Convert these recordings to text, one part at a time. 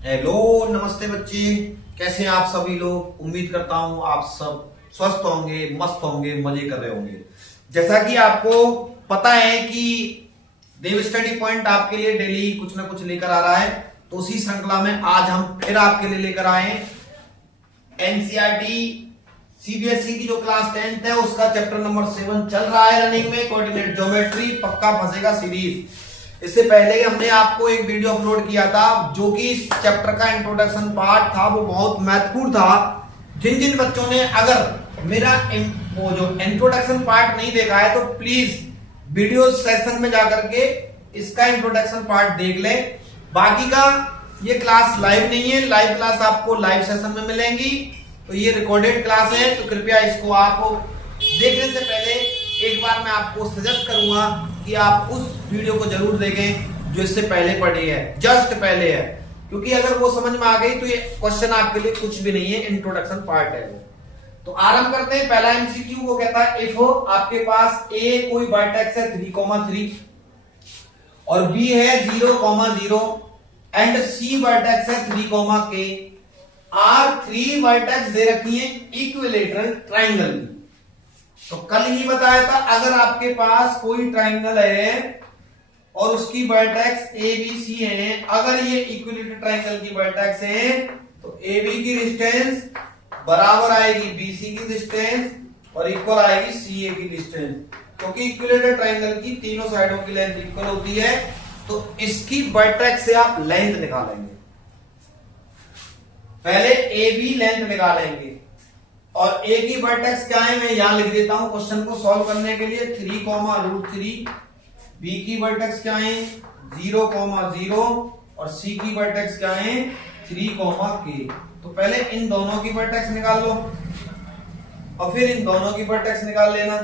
Hello, नमस्ते बच्चे। कैसे हैं आप सभी लोग। उम्मीद करता हूं आप सब स्वस्थ होंगे, मस्त होंगे, मजे कर रहे होंगे। जैसा कि आपको पता है कि देव स्टडी पॉइंट आपके लिए डेली कुछ ना कुछ लेकर आ रहा है, तो उसी श्रृंखला में आज हम फिर आपके लिए लेकर आए एनसीईआरटी सीबीएसई की जो क्लास 10th है उसका चैप्टर नंबर 7 चल रहा है रनिंग में, कोऑर्डिनेट ज्योमेट्री पक्का फंसेगा सीरीज। इससे पहले ही हमने आपको एक वीडियो अपलोड किया था जो कि इस चैप्टर का इंट्रोडक्शन पार्ट था, वो बहुत महत्वपूर्ण था। जिन जिन बच्चों ने अगर मेरा वो जो इंट्रोडक्शन पार्ट नहीं देखा है तो प्लीज वीडियो सेशन में जाकर के इसका इंट्रोडक्शन पार्ट देख ले। बाकी का ये क्लास लाइव नहीं है, लाइव क्लास आपको लाइव सेशन में मिलेंगी, तो ये रिकॉर्डेड क्लास है, तो कृपया इसको आप देखने से पहले एक बार मैं आपको सजेस्ट करूंगा कि आप उस वीडियो को जरूर देखें जो इससे पहले पढ़ी है, जस्ट पहले है, क्योंकि अगर वो समझ में आ गई तो ये क्वेश्चन आपके लिए कुछ भी नहीं है, इंट्रोडक्शन पार्ट है वो। तो आरंभ करते हैं। पहला एमसीक्यू वो कहता है इफ आपके पास ए कोई वर्टेक्स है 3,3 और बी है 0,0 एंड सी वर्टेक्स है 3,k, आर 3 वर्टेक्स दे रखी है इक्विलेटरल ट्राइंगल। तो कल ही बताया था अगर आपके पास कोई ट्राइंगल है और उसकी वर्टेक्स ए बी सी है, अगर ये इक्विलेटरल ट्राइंगल की वर्टेक्स है तो ए बी की डिस्टेंस बराबर आएगी बीसी की डिस्टेंस और इक्वल आएगी सी ए की डिस्टेंस, क्योंकि इक्विलेटरल ट्राइंगल की तीनों साइडों की लेंथ इक्वल होती है। तो इसकी वर्टेक्स से आप लेंथ निकालेंगे। पहले ए बी लेंथ निकालेंगे और ए की वर्टेक्स क्या है मैं यहां लिख देता हूं क्वेश्चन को सॉल्व करने के लिए, 3,√3। बी की वर्टेक्स क्या है 0,0 और सी की वर्टेक्स क्या है 3,k। तो पहले इन दोनों की वर्टेक्स निकाल लो और फिर इन दोनों की वर्टेक्स निकाल लेना,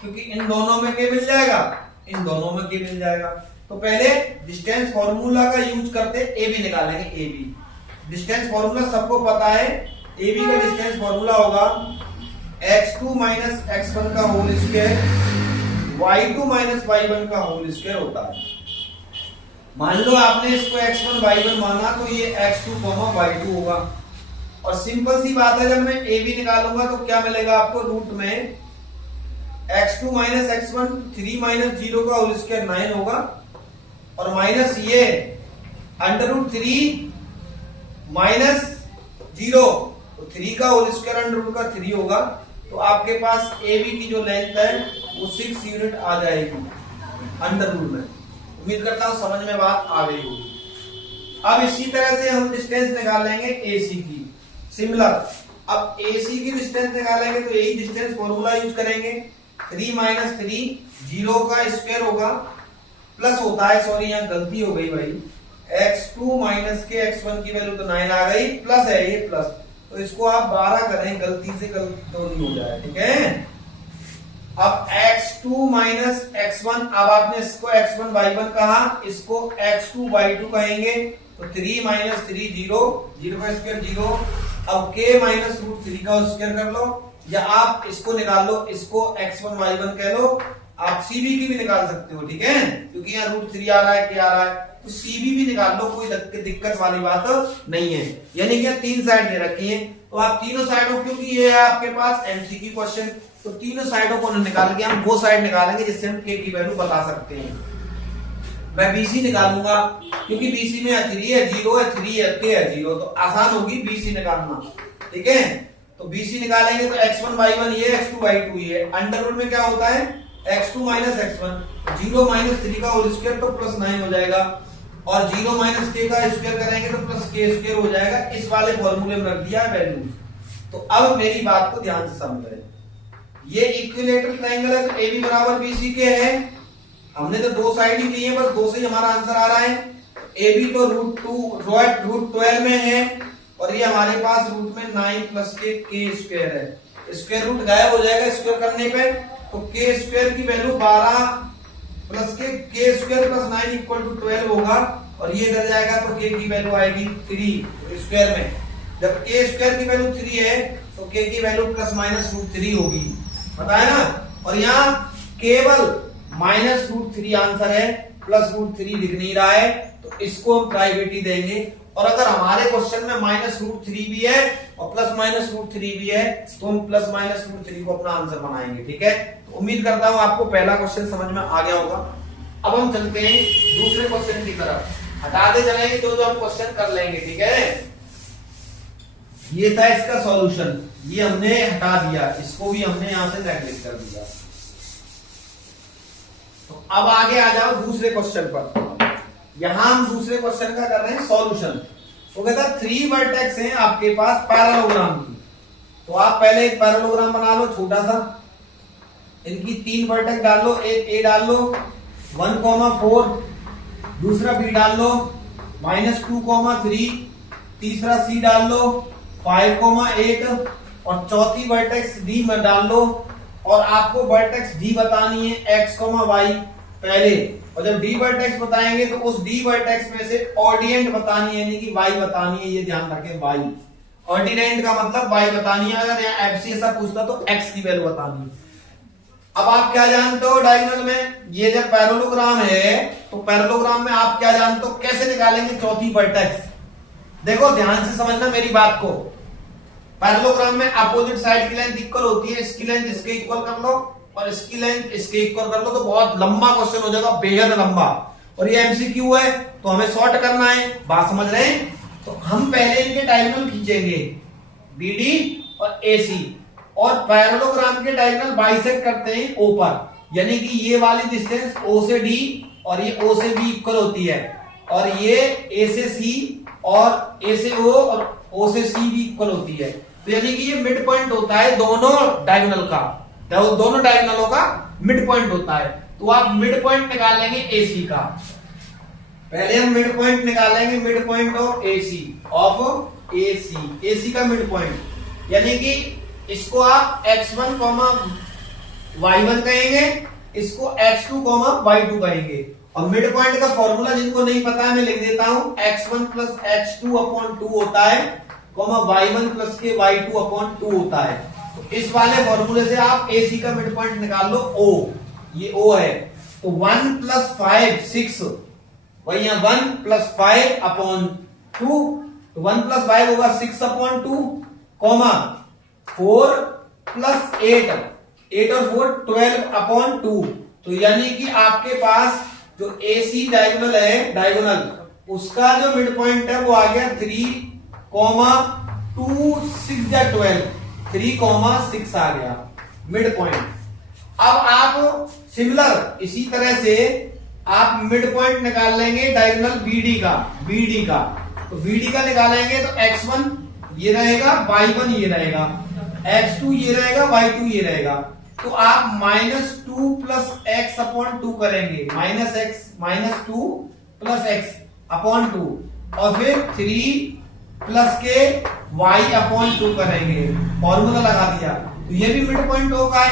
क्योंकि इन दोनों में के मिल जाएगा, इन दोनों में के मिल जाएगा। तो पहले डिस्टेंस फॉर्मूला का यूज करते ए बी निकालेंगे। ए बी डिस्टेंस फॉर्मूला सबको पता है, ए बी का डिस्टेंस फॉर्मूला होगा x2 माइनस x1 का whole square, y2 minus y1 का होल स्क्वायर होता है। मान लो आपने इसको x1 y1 माना तो ये x2 y2 होगा। और सिंपल सी बात है, जब मैं ए बी निकालूंगा तो क्या मिलेगा आपको, रूट में x2 माइनस x1 3 माइनस 0 का होल स्क्वायर 9 होगा और माइनस ये √3 माइनस 0 तो 3 का होल स्क्वायर अंडर का 3 होगा। तो आपके पास ए बी की जो लेंथ है वो 6 यूनिट आ जाएगी अंडर रूट में। उम्मीद करता हूं समझ में बात आ गई होगी। अब इसी तरह से हम डिस्टेंस निकालेंगे ए सी की, सिमिलर। अब ए सी की डिस्टेंस निकालेंगे तो यही डिस्टेंस फॉर्मूला यूज करेंगे, 3 माइनस 3 0 का स्क्वायर होगा प्लस होता है, सॉरी यहाँ गलती हो गई भाई, x2 माइनस के x1 की वैल्यू तो 9 आ गई, प्लस है ये प्लस, तो इसको आप 12 करें, गलती से गलती तो नहीं हो जाए, ठीक है। अब x2 माइनस x1, अब आपने इसको x1 y1 कहा, इसको x2 y2 कहेंगे, तो 3 माइनस 3 0, 0 का स्क्वायर 0। अब k माइनस √3 का स्क्वायर कर लो, या आप इसको निकाल लो, इसको x1 y1 कह लो। आप सीबी की भी निकाल सकते हो, ठीक है, क्योंकि यहाँ √3 आ रहा है, क्या आ रहा है, तो सीबी भी निकाल लो, कोई दिक्कत वाली बात नहीं है। यानी कि 3 साइड दे रखी है, तो आप तीनों साइडों, क्योंकि ये है आपके पास एमसीक्यू क्वेश्चन, तो तीनों साइडों को निकाल के हम वो साइड निकालेंगे जिससे हम के की वैल्यू बता सकते हैं। मैं बीसी निकालूंगा क्योंकि बीसी में 3 है, 0 है, 3 है, के है 0, तो आसान होगी बीसी निकालना, ठीक है। तो बीसी निकालेंगे तो x1 y1 ये, x2 y2 ये, अंडर रूट में क्या होता है x2 माइनस x1, 0 माइनस 3 का होल स्क्वायर तो प्लस 9 हो जाएगा, और 0 माइनस k का स्क्वायर करेंगे तो प्लस k स्क्वायर हो जाएगा। इस वाले फॉर्मूले में रख दिया वैल्यू। तो अब मेरी बात को ध्यान से समझें, ये इक्विलेटरल ट्रायंगल है तो ए बी बराबर बी सी के है, हमने तो 2 साइड ही ली है, बस 2 से ही हमारा आंसर आ रहा है। ए बी तो √12 में है और ये हमारे पास रूट में 9 प्लस के स्क्वायर है, स्क्वायर रूट गायब हो जाएगा स्क्वायर करने पे, तो के स्क्वायर की वैल्यू 12 प्लस के स्क्वायर प्लस 9 इक्वल टू 12 होगा, और ये इधर जाएगा तो के की वैल्यू आएगी 3 स्क्वायर में। जब के स्क्वायर की वैल्यू 3 है तो के की वैल्यू प्लस माइनस √3 होगी, पता है ना। और यहाँ केवल माइनस √3 आंसर है, प्लस √3 दिख नहीं रहा है, तो इसको हम प्राइवेटी देंगे और अगर हमारे क्वेश्चन में -√3 भी है और +-√3 भी है तो हम +-√3 को अपना आंसर बनाएंगे। ठीक है, तो उम्मीद करता हूं आपको पहला क्वेश्चन समझ में आ गया होगा। अब हम चलते हैं दूसरे क्वेश्चन की तरफ, हटाते चलेंगे जो हम क्वेश्चन कर लेंगे। ठीक है, ये था इसका सॉल्यूशन, ये हमने हटा दिया, इसको भी हमने यहां से नेगलेक्ट कर दिया। तो अब आगे आ जाओ दूसरे क्वेश्चन पर। यहां हम दूसरे क्वेश्चन का कर रहे हैं सॉल्यूशन। तो कहता 3 वर्टेक्स हैं आपके पास पैरेललोग्राम की, तो आप पहले एक पैरेललोग्राम बना लो छोटा सा, इनकी 3 वर्टेक्स डाल लो, एक ए डाल लो 1,4, दूसरा बी डाल लो -2,3, तीसरा सी डाल लो 5,8 और चौथी वर्टेक्स डी में डाल लो। और आपको वर्टेक्स डी बतानी है x, y पहले, और जब डी वर्टेक्स बताएंगे तो उस डी वर्टेक्स में से ऑर्डिनेट बतानी है, यानी कि y बतानी है। ये ध्यान रखें, y ऑर्डिनेट का मतलब y बतानी है। अगर यहाँ एफसी ऐसा पूछता तो x की वैल्यू बतानी है। अब आप क्या जानते हो डायगोनल में, ये जब पैरेललोग्राम है तो पैरेललोग्राम में आप क्या जानते हो, कैसे निकालेंगे चौथी वर्टेक्स। देखो ध्यान से समझना मेरी बात को, पैरेललोग्राम में अपोजिट साइड की लेंथ इक्वल होती है, इसकी लेंथ इसके इक्वल कर लो और इसकी लेंथ इसके इक्वल कर लो, तो बहुत लंबा क्वेश्चन हो जाएगा, बेहद लंबा। और ये एमसीक्यू है तो हमें शॉर्ट करना है, बात समझ रहे हैं। तो हम पहले इनके डायगोनल खींचेंगे बीडी और एसी, और पैरेललोग्राम के डायगोनल बाइसेक्ट करते हैं ओ पर, यानी कि ये वाली डिस्टेंस ओ से डी और ये ओ से बी इक्वल होती है, और ये ए से सी और ए से ओ और ओ से सी भी इक्वल होती है। तो यानी कि ये मिड पॉइंट होता है दोनों डायगोनल का, दोनों डायगोनलों का मिड पॉइंट होता है। तो आप मिड पॉइंट निकालेंगे एसी का, पहले हम मिड पॉइंट निकालेंगे, mid point of AC, AC का मिड पॉइंट, यानी कि इसको आप x1, y1 कहेंगे, इसको x2, y2 कहेंगे। और मिड पॉइंट का फॉर्मूला जिनको नहीं पता है मैं लिख देता हूं, x1 + h2/2 होता है, y1 + के y2/2 होता है। तो इस वाले फॉर्मूले से आप AC का मिड पॉइंट निकाल लो O, ये O है। तो 1 + 5 6, वही यहां 1 + 5/2, तो 1 + 5 होगा 6/2, 4 + 8, 8 और 4 12/2। तो यानी कि आपके पास जो AC डायगोनल है, डायगोनल उसका जो मिड पॉइंट है वो आ गया 3, 2, 6 या 12, 3, 6 आ गया मिड पॉइंट। अब आप सिमिलर इसी तरह से आप मिड पॉइंट निकाल लेंगे डायगोनल BD का, तो BD का निकालेंगे तो x1 ये रहेगा, y1 ये रहेगा, x2 ये रहेगा, y2 ये रहेगा। तो आप -2 + x/2 करेंगे, -2 + x/2 और फिर 3 + के y/2 करेंगे, फॉर्मूला लगा दिया। तो ये भी मिड पॉइंट होगा।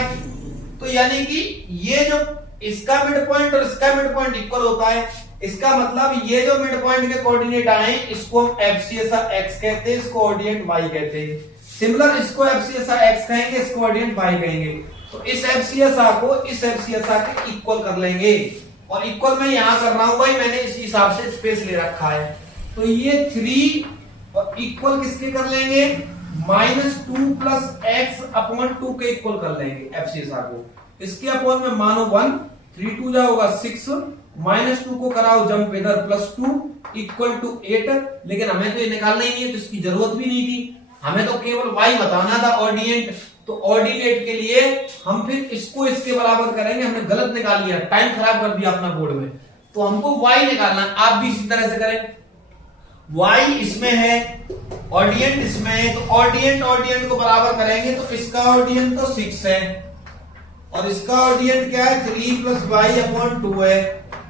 तो यानी कि ये जो इसका मिड पॉइंट और इसका मिड पॉइंट इक्वल होता है, इसका मतलब ये जो मिड पॉइंट के कोऑर्डिनेट आए इसको हम एफसीएसआ x कहते हैं, इसको कोऑर्डिनेट y कहते हैं। सिमिलर इसको एफसीएसआ x कहेंगे, इसको कोऑर्डिनेट y कहेंगे। तो इस एफसीएसआ को इस एफसीएसआ के इक्वल कर लेंगे, और इक्वल मैं यहां कर रहा हूं भाई, मैंने इस हिसाब से स्पेस ले रखा है। तो ये 3 और इक्वल किसके कर लेंगे, -2 + x/2 के इक्वल कर लेंगे एफसीएसआ को। इसके अपॉन में मानो 1, 3 2 जा होगा 6, -2 को कराओ जंप इधर +2 = 8। लेकिन हमें तो ये निकालना ही नहीं है, तो इसकी जरूरत भी नहीं थी, हमें तो केवल y बताना था ऑर्डिनेट। तो ऑर्डिनेट के लिए हम फिर इसको इसके बराबर करेंगे, हमने गलत निकाल लिया, टाइम खराब कर दिया अपना बोर्ड में। तो हमको y निकालना, आप भी इसी तरह से करें। y इसमें है, ऑर्डिनेट इसमें है, तो ऑर्डिनेट को बराबर करेंगे। तो इसका ऑर्डिनेट तो 6 है और इसका ऑर्डिनेट क्या है, 3 + y/2 है।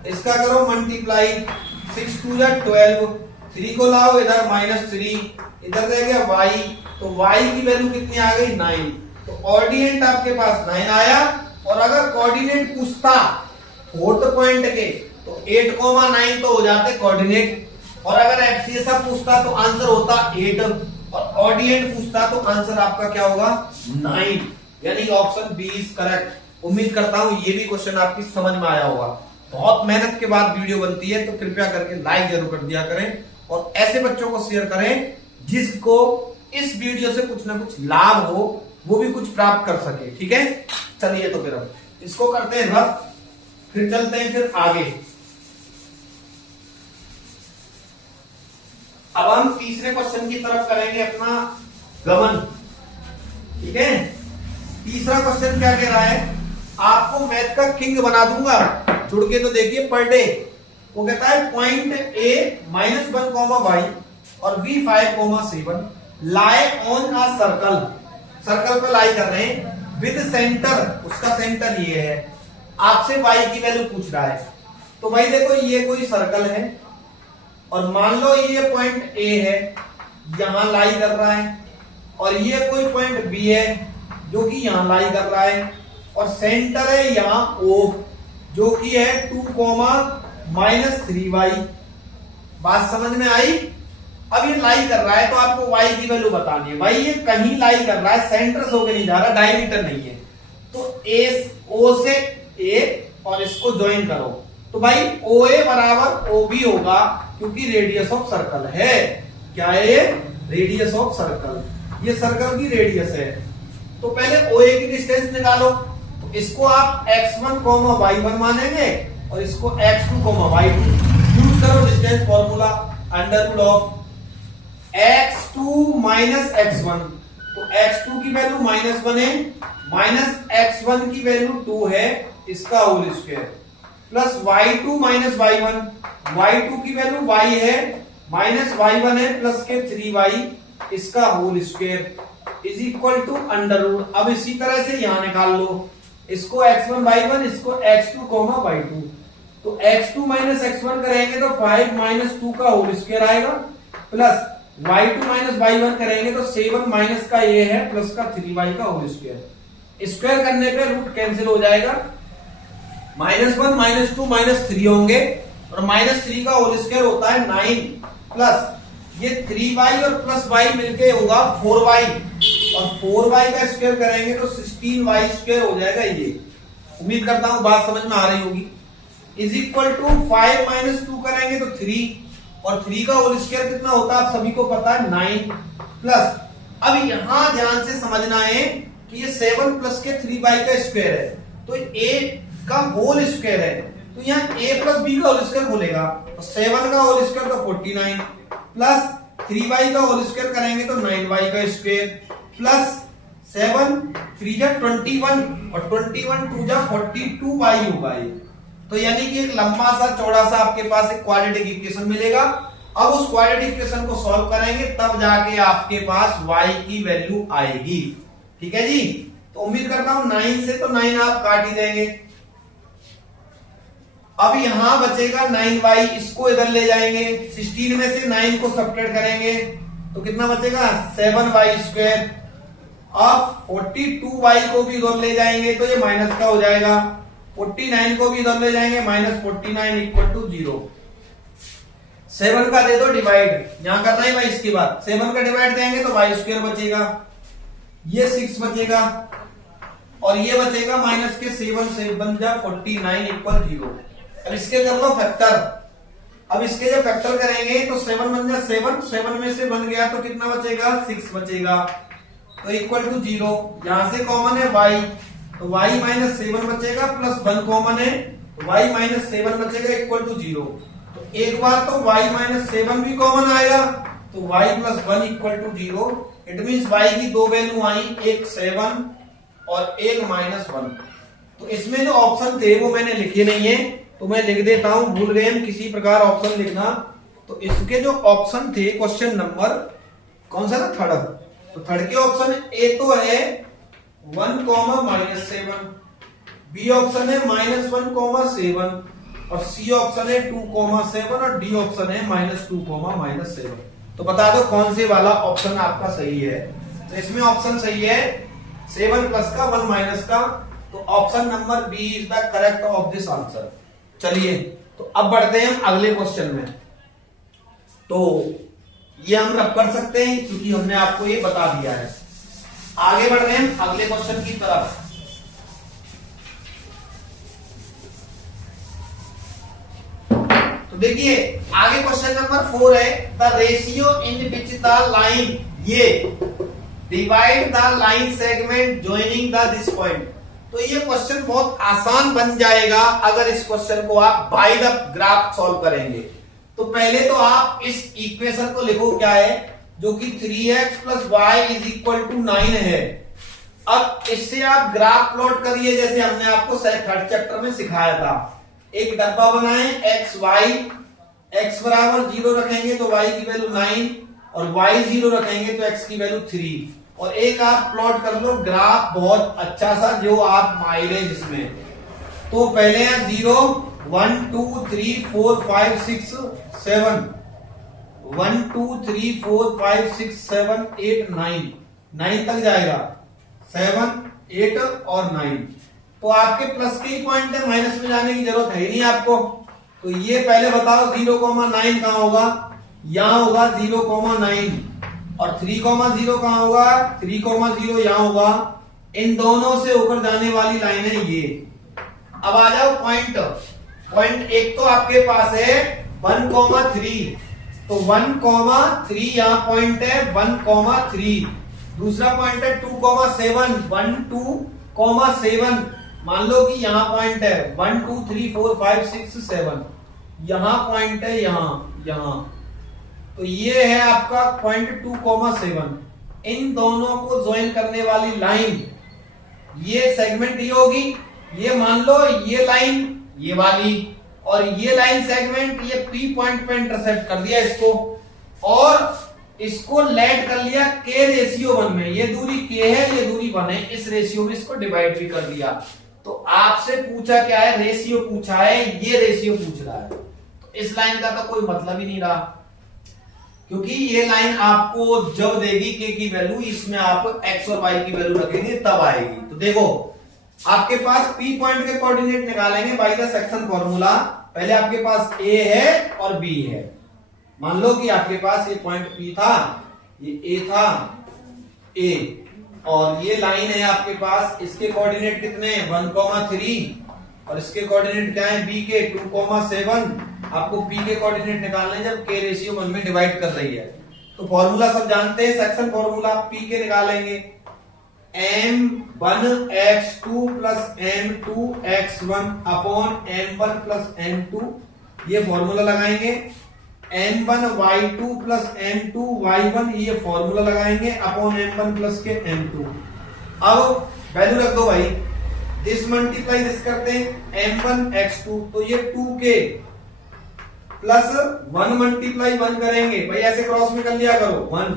इसका करो मल्टीप्लाई, 6 2 जा 12, 3 को लाओ इधर -3, इधर रह गया y, तो y की वैल्यू कितनी आ गई, 9। तो ऑर्डिनेट आपके पास 9 आया। और अगर कोऑर्डिनेट पूछता फोर्थ पॉइंट के तो 8, 9 तो हो जाते कोऑर्डिनेट, और अगर एफसीएसआ पूछता तो आंसर होता 8, और ऑर्डिनेट पूछता तो आंसर आपका क्या होगा, 9, यानी ऑप्शन बी इज करेक्ट। उम्मीद करता हूं ये भी क्वेश्चन आपकी समझ में आया होगा। बहुत मेहनत के बाद वीडियो बनती है, तो कृपया करके लाइक जरूर कर दिया करें और ऐसे बच्चों को शेयर करें जिसको इस वीडियो से कुछ ना कुछ लाभ हो, वो भी कुछ प्राप्त कर सके। ठीक है, चलिए तो फिर अब इसको करते हैं रफ, फिर चलते हैं फिर आगे। अब हम तीसरे क्वेश्चन की तरफ करेंगे अपना गमन। ठीक है, तीसरा क्वेश्चन क्या कह रहा है, आपको मैथ का किंग बना दूंगा, जुड़ के तो देखिए पर डे। वो कहता है पॉइंट ए -1, y और b 5, 7 lie on a circle, circle पे लाई कर रहे हैं विद सेंटर, उसका सेंटर ये है, आपसे y की वैल्यू पूछ रहा है। तो भाई देखो ये कोई सर्कल है और मान लो ये पॉइंट ए है, यहां लाई कर रहा है, और ये कोई पॉइंट बी है जो कि यहां लाई कर रहा है, और सेंटर है यहां O जो कि है 2, -3y। बात समझ में आई? अब ये लाई कर रहा है तो आपको y की वैल्यू बतानी है। भाई ये कहीं लाई कर रहा है, सेंटर से होकर नहीं जा रहा, डायमीटर नहीं है, तो O से A और इसको ज्वाइन करो, तो भाई OA बराबर OB होगा, क्योंकि रेडियस ऑफ सर्कल है। क्या है ये? रेडियस ऑफ सर्कल, ये सर्कल की रेडियस है। तो पहले OA की डिस्टेंस निकालो, तो इसको आप x1, y1 मानेंगे और इसको x2, y2। यूज करो distance formula, under root of x2 minus x1, तो x2 की वैल्यू -1 है, माइनस x1 की वैल्यू 2 है, इसका whole square, plus y2 minus y1, y2 की वैल्यू y है, माइनस y1 है, प्लस के 3y, इसका whole square is equal to under root. अब इसी तरह से यहां निकाल लो, इसको x1 y1, इसको x2 y2, तो x2 माइनस x1 करेंगे तो 5 - 2 का होल स्क्वायर आएगा, प्लस y2 माइनस y1 करेंगे तो 7 माइनस का ये है, प्लस का 3y का होल स्क्वायर। स्क्वायर करने पे रूट कैंसिल हो जाएगा, -1 -2 -3 होंगे, और -3 का होल स्क्वायर होता है 9, प्लस ये 3y और प्लस y मिलके होगा 4y, और 4y का स्क्वायर करेंगे तो 16y स्क्वायर हो जाएगा। ये उम्मीद करता हूं बात समझ में आ रही होगी। इज इक्वल टू 5 - 2 करेंगे तो 3, और 3 का होल स्क्वायर कितना होता है आप सभी को पता है 9, प्लस अब यहां ध्यान से समझना है कि ये 7 प्लस के 3y का स्क्वायर है, तो a का होल स्क्वायर है, तो यहाँ a प्लस b का होल स्क्वायर बोलेगा, तो 7 का होल स्क्वायर तो 49, प्लस 3y का होल स्क्वायर करेंगे तो 9y का स्क्वायर, प्लस 7 3 जा 21 और 21 2 जा 42y होगा ये। तो यानी कि एक लंबा सा चौड़ा सा आपके पास एक क्वाड्रेटिक इक्वेशन मिलेगा। अब उस क्वाड्रेटिक इक्वेशन को सॉल्व करेंगे तब जाके आपके पास y की वैल्यू आएगी। ठीक है जी, तो उम्मीद करता हूं 9 से तो 9 आप काट ही देंगे। अब यहां बचेगा 9y, इसको इधर ले जाएंगे, 16 में से 9 को सब्ट्रैक्ट करेंगे तो कितना बचेगा 7y स्क्वायर। अब 42y को भी इधर ले जाएंगे तो ये माइनस का हो जाएगा, 49 को भी इधर ले जाएंगे, -49 इक्वल टू 0। 7 का दे दो डिवाइड, यहां करना है भाई, इसके बाद 7 का डिवाइड देंगे तो y स्क्वायर बचेगा, ये 6 बचेगा, और ये बचेगा माइनस के 7 से बन जा 49 इक्वल 0। अब इसके कर लो फैक्टर, अब इसके जब फैक्टर करेंगे तो 7 बन जा 7 में से बन गया तो कितना बचेगा 6 बचेगा, तो इक्वल टू 0। यहां से कॉमन है y, तो y -7 बचेगा, प्लस 1 कॉमन है, y -7 बचेगा इक्वल टू 0। तो एक बार तो y -7 भी कॉमन आएगा, तो y + 1 equal to 0। It means y की दो वैल्यू आई, एक 7 और एक -1। तो इसमें जो ऑप्शन थे वो मैंने लिखे नहीं है, तो मैं लिख देता हूं, भूल गए हम किसी प्रकार ऑप्शन लिखना। तो इसके जो ऑप्शन थे क्वेश्चन नंबर कौन सा था, थर्ड, तो थर्ड के ऑप्शन ए तो है 1, -7, बी ऑप्शन है -1, 7, और सी ऑप्शन है 2, 7, और डी ऑप्शन है -2, -7। तो बता दो कौन से वाला ऑप्शन आपका सही है। तो इसमें ऑप्शन सही है 7 प्लस का 1 माइनस का, तो option number b is the correct of this answer. चलिए तो अब बढ़ते हैं हम अगले क्वेश्चन में। तो ये हम रब कर सकते हैं क्योंकि हमने आपको ये बता दिया है। आगे बढ़ रहे हैं अगले क्वेश्चन की तरफ। तो देखिए आगे क्वेश्चन नंबर 4 है, the ratio in which the line ये divide the line segment joining the this point. तो ये क्वेश्चन बहुत आसान बन जाएगा अगर इस क्वेश्चन को आप बाय द ग्राफ सॉल्व करेंगे। तो पहले तो आप इस इक्वेशन को लिखो, क्या है, जो कि 3x + y = 9 है। अब इससे आप ग्राफ प्लॉट करिए जैसे हमने आपको थर्ड चैप्टर में सिखाया था। एक डब्बा बनाएं x y, x बराबर 0 रखेंगे तो y की वैल्यू 9 और y 0 रखेंगे तो x की वैल्यू 3, और एक आप प्लॉट कर लो ग्राफ बहुत अच्छा सा जो आप माइलेज इसमें। तो पहले है 0 1 2 3 4 5 6 7 1 2 3 4 5 6 7 8 9 तक जाएगा, 7 8 और 9। तो आपके प्लस के ही पॉइंट है, माइनस में जाने की जरूरत है ही नहीं आपको। तो ये पहले बताओ 0,9 कहां होगा, यहां होगा 0,9, और 3,0 कहां होगा, 3,0 यहां होगा। इन दोनों से होकर जाने वाली लाइन है ये। अब आ जाओ पॉइंट एक तो आपके पास है 1,3, तो 1,3 यहां पॉइंट है 1,3। दूसरा पॉइंट है 2,7 1 2,7। मान लो कि यहां पॉइंट है 1 2 3 4 5 6 7, यहां पॉइंट है यहां। तो ये है आपका पॉइंट 2,7। इन दोनों को ज्वाइन करने वाली लाइन ये सेगमेंट ये होगी। ये मान लो ये लाइन ये वाली, और ये लाइन सेगमेंट ये P पॉइंट पे इंटरसेप्ट कर दिया इसको, और इसको लेट कर लिया K रेशियो 1 में। ये दूरी K है, ये दूरी 1 है, इस रेशियो में इसको डिवाइड भी कर दिया। तो आपसे पूछा क्या है, रेशियो पूछा है, ये रेशियो पूछ रहा है। तो इस लाइन का तो कोई मतलब ही नहीं रहा, क्योंकि ये लाइन आपको जब देगी K की वैल्यू, इसमें आप x और y की वैल्यू रखेंगे तब आएगी। तो देखो आपके पास P पॉइंट के कोऑर्डिनेट निकालेंगे बाय द सेक्शन फॉर्मूला। पहले आपके पास A है और B है। मान लो कि आपके पास ये पॉइंट P था, ये A था, A, और ये लाइन है आपके पास। इसके कोऑर्डिनेट कितने हैं 1,3, और इसके कोऑर्डिनेट क्या है B के 2,7। आपको P के कोऑर्डिनेट निकालने जब K रेशियो 1 में डिवाइड कर रही है। तो फॉर्मूला सब जानते हैं, सेक्शन फॉर्मूला। P के निकालेंगे m1x2 + m2x1 upon m1 + m2, ये फॉर्मूला लगाएंगे। m1y2 + m2y1, ये फॉर्मूला लगाएंगे अपॉन m1 + के m2। अब वैल्यू रख दो भाई, दिस मल्टीप्लाई दिस करते हैं m1x2, तो ये 2k प्लस 1 मल्टीप्लाई 1 करेंगे भाई, ऐसे क्रॉस में कर लिया करो 1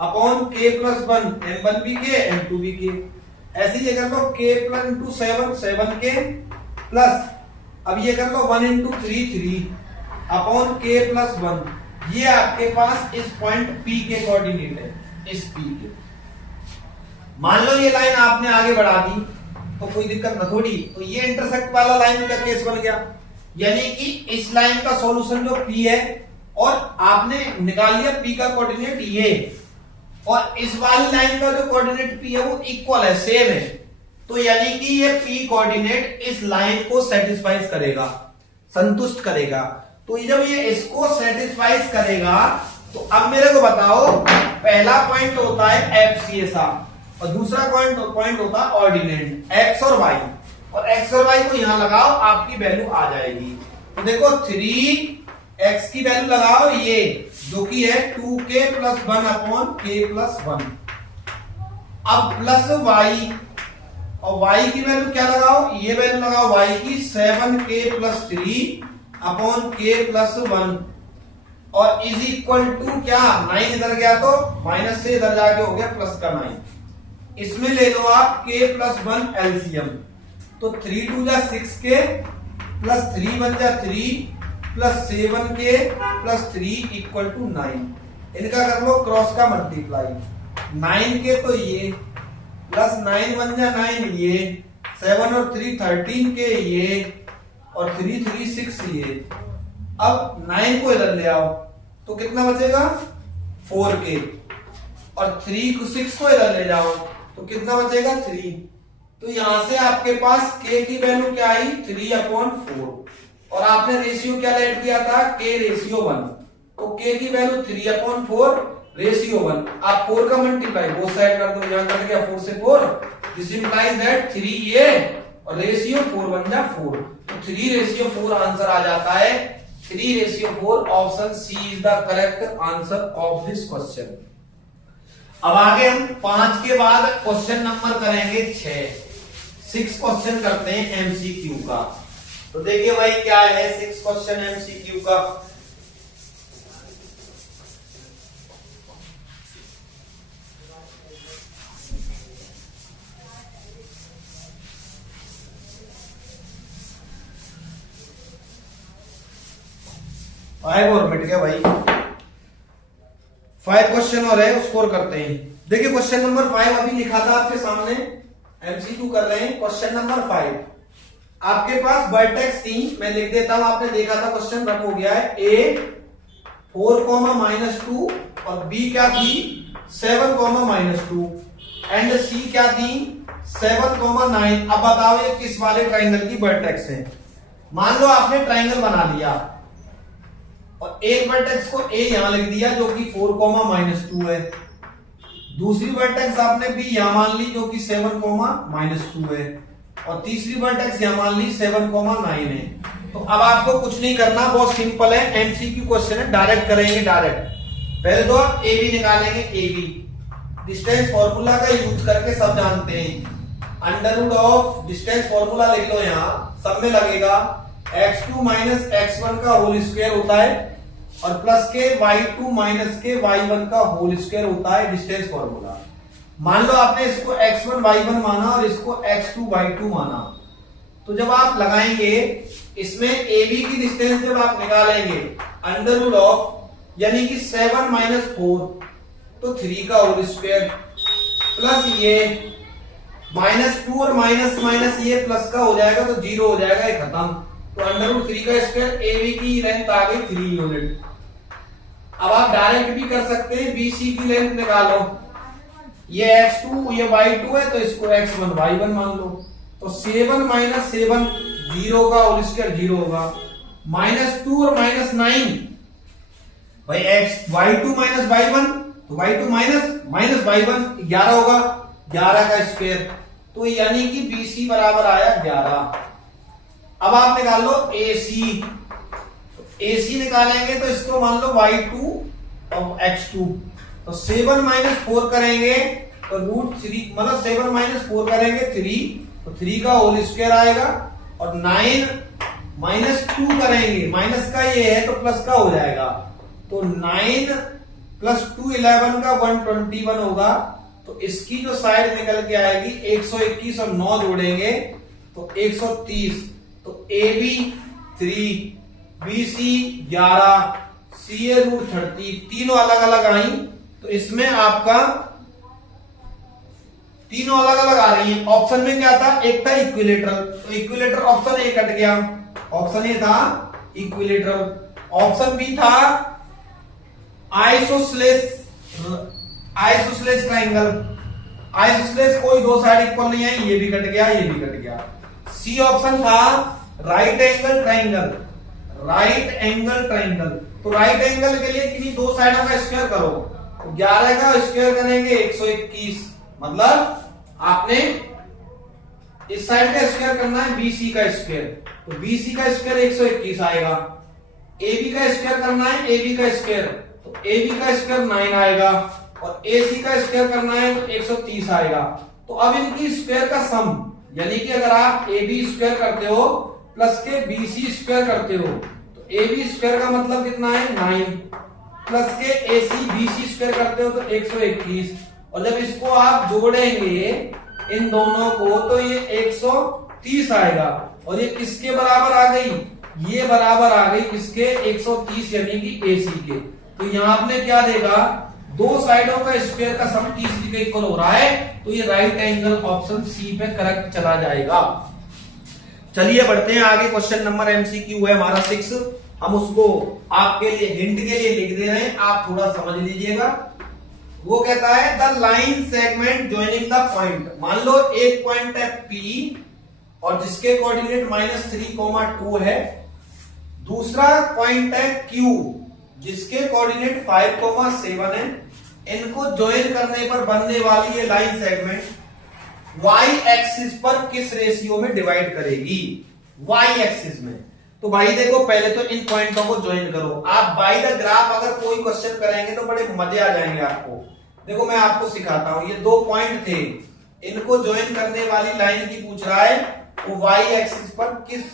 अपॉन k + 1, m1 भी k m2 भी k। ऐसे ये कर लो k + 7 7k प्लस, अब ये कर लो 1 × 3 3 अपॉन k + 1। ये आपके पास इस पॉइंट P के कोऑर्डिनेट है, इस P के। मान लो ये लाइन आपने आगे बढ़ा दी तो कोई दिक्कत न थोड़ी। तो ये इंटरसेक्ट वाला लाइन का केस बन गया, यानी कि इस लाइन का सॉल्यूशन जो P है, और आपने निकाल लिया P का कोऑर्डिनेट ये, और इस वाली लाइन का जो कोऑर्डिनेट P है वो इक्वल है, सेम है। तो यानी कि ये P कोऑर्डिनेट इस लाइन को सेटिस्फाइज करेगा, संतुष्ट करेगा। तो जब ये इसको सेटिस्फाइज करेगा, तो अब मेरे को बताओ, पहला पॉइंट होता है एब्सियसा और दूसरा पॉइंट होता है ऑर्डिनेट, x और y, और x और y को यहां लगाओ, आपकी वैल्यू आ जाएगी। तो देखो 3x की वैल्यू लगाओ, ये जो कि है 2k + 1 अपॉन k + 1। अब प्लस y, और y की वैल्यू क्या लगाओ, ये वैल्यू लगाओ y की 7k + 3 अपॉन k + 1, और इज इक्वल टू क्या, 9 इधर गया तो माइनस से इधर जाके हो गया प्लस का 9। इसमें ले लो आप k + 1 एलसीएम, तो 3 2 जा 6k प्लस 3 1 जा 3 प्लस 7k प्लस 3 = 9। इनका कर लो क्रॉस का मल्टीप्लाई, 9k तो ये प्लस 9 1 जा 9, ये 7 और 3 13k, ये और 3 3 6 ये। अब 9 को इधर ले आओ तो कितना बचेगा 4k, और 3 को 6 को इधर ले जाओ तो कितना बचेगा 3। तो यहां से आपके पास k की वैल्यू क्या आई 3/4, और आपने रेशियो क्या लेट किया था, k रेशियो 1, तो k की वैल्यू 3/4 रेशियो 1। आप 4 का मल्टीप्लाई बोथ साइड कर दो, यहां कट गया 4 से 4, दिस इंप्लाइज दैट 3a और रेशियो 4 बन जा 4, तो 3/4 आंसर आ जाता है। 3/4 option C is the correct answer of this question. अब आगे हम 5 के बाद क्वेश्चन नंबर करेंगे 6 क्वेश्चन करते हैं एमसीक्यू का। तो देखिए भाई क्या है 6 क्वेश्चन एमसीक्यू का। फाइव और मिट गया भाई, 5 क्वेश्चन और है, स्कोर करते हैं। देखिए क्वेश्चन नंबर 5 अभी लिखा था आपके सामने, एमसीक्यू कर रहे हैं। क्वेश्चन नंबर 5 आपके पास वर्टेक्स थी, मैं लिख देता हूं, आपने देखा था क्वेश्चन रन हो गया है। ए 4, -2 और बी क्या थी 7, -2 एंड सी क्या थी 7, 9। अब बताओ ये किस वाले ट्राइंगल की वर्टेक्स है। मान लो आपने ट्राइंगल बना लिया और एक वर्टेक्स को ए यहां लिख दिया जो कि 4, -2 है, दूसरी वर्टेक्स आपने बी यहां मान ली जो कि 7, -2 है, और तीसरी वर्टेक्स यहां मान ली 7, 9 है। तो अब आपको कुछ नहीं करना, बहुत सिंपल है, एमसीक्यू क्वेश्चन है, डायरेक्ट करेंगे। डायरेक्ट पहले तो आप ए बी निकालेंगे। ए बी डिस्टेंस फॉर्मूला का यूज करके सब जानते हैं, अंडरवुड ऑफ डिस्टेंस फॉर्मूला लिख लो, यहां सब में लगेगा x2 - x1 का होल स्क्वायर होता है और प्लस के y2 - के y1 का होल स्क्वायर होता है डिस्टेंस फॉर्मूला। मान लो आपने इसको x1 y1 माना और इसको x2 y2 माना, तो जब आप लगाएंगे इसमें AB की डिस्टेंस जब आप निकालेंगे अंडरवुड ऑफ, यानी कि 7 - 4 तो 3 का होल स्क्वायर प्लस ये -2 और माइनस ये प्लस का हो जाएगा तो 0 हो जाएगा, ये खत्म। तो अंडरवुड 3 का स्क्वायर, AB की लेंथ आ गई 3 यूनिट। अब आप डायरेक्ट भी कर सकते हैं, BC की लेंथ निकालो, ये x2 ये y2 है तो इसको x1 y1 मान लो, तो 7 - 7 0 का होल स्क्वायर 0 होगा, -2 और -9 भाई y2 - y1 तो y2 - y1 11 होगा, 11 का स्क्वायर, तो यानी कि BC बराबर आया 11। अब आप निकाल लो AC, AC निकालेंगे तो इसको मान लो y2 और x2, तो 7 - 4 करेंगे तो √3, मतलब 7 - 4 करेंगे 3, तो 3 का होल स्क्वायर आएगा, और 9 - 2 करेंगे, माइनस का ये है तो प्लस का हो जाएगा, तो 9 + 2 11 का 121 होगा। तो इसकी जो साइड निकल के आएगी 121 और 9 जोड़ेंगे तो 130, तो AB 3, BC 11, CA √30, तीनों अलग अलग आई, तो इसमें आपका तीनों अलग अलग आ रही है। ऑप्शन में क्या था, एक था इक्विलेटरल, तो इक्विलेटरल ऑप्शन ए कट गया, ऑप्शन ए था इक्विलेटरल। ऑप्शन बी था आइसोसेलेस ट्राइंगल, आइसोसेलेस कोई दो साइड इक्वल नहीं है, ये भी कट गया, ये भी कट गया। सी ऑप्शन था right angle triangle, right angle triangle, तो राइट एंगल के लिए किन्हीं दो साइडों का स्क्वायर करो, तो 11 का स्क्वायर करेंगे 121, मतलब आपने इस साइड का स्क्वायर करना है BC का स्क्वायर, तो BC का स्क्वायर 121 आएगा। AB का स्क्वायर करना है AB का स्क्वायर, तो AB का स्क्वायर 9 आएगा, और AC का स्क्वायर करना है तो 130 आएगा। तो अब इनकी स्क्वायर का सम, यानी कि अगर आप AB स्क्वायर करते हो प्लस के BC स्क्वायर करते हो, तो AB स्क्वायर का मतलब कितना है 9, प्लस के AC BC स्क्वायर करते हो तो 121, और जब इसको आप जोड़ेंगे इन दोनों को तो ये 130 आएगा, और ये किसके बराबर आ गई, ये बराबर आ गई किसके 130, यानी कि AC के। तो यहां आपने क्या देगा, दो साइडों का स्क्वायर का सम 30 के इक्वल हो रहा है, तो ये राइट एंगल ऑप्शन सी पे करेक्ट चला जाएगा। चलिए बढ़ते हैं आगे, क्वेश्चन नंबर एमसीक्यू है हमारा 6, हम उसको आपके लिए हिंट के लिए लिख दे रहे हैं, आप थोड़ा समझ लीजिएगा। वो कहता है the line segment joining the point, मान लो एक पॉइंट है P और जिसके कोऑर्डिनेट -3, 2 है, दूसरा पॉइंट है Q, जिसके कोऑर्डिनेट 5,7 है। इनको ज्वाइन करने पर बनने वाली ये लाइन सेगमेंट y एक्सिस पर किस रेशियो में डिवाइड करेगी? y एक्सिस में। तो भाई देखो, पहले तो इन पॉइंटों को ज्वाइन करो। आप बाय द ग्राफ अगर कोई क्वेश्चन करेंगे तो बड़े मजे आ जाएंगे आपको। देखो मैं आपको सिखाता हूं, ये दो पॉइंट थे, इनको ज्वाइन करने वाली लाइन की पूछ रहा है, वो y एक्सिस पर किस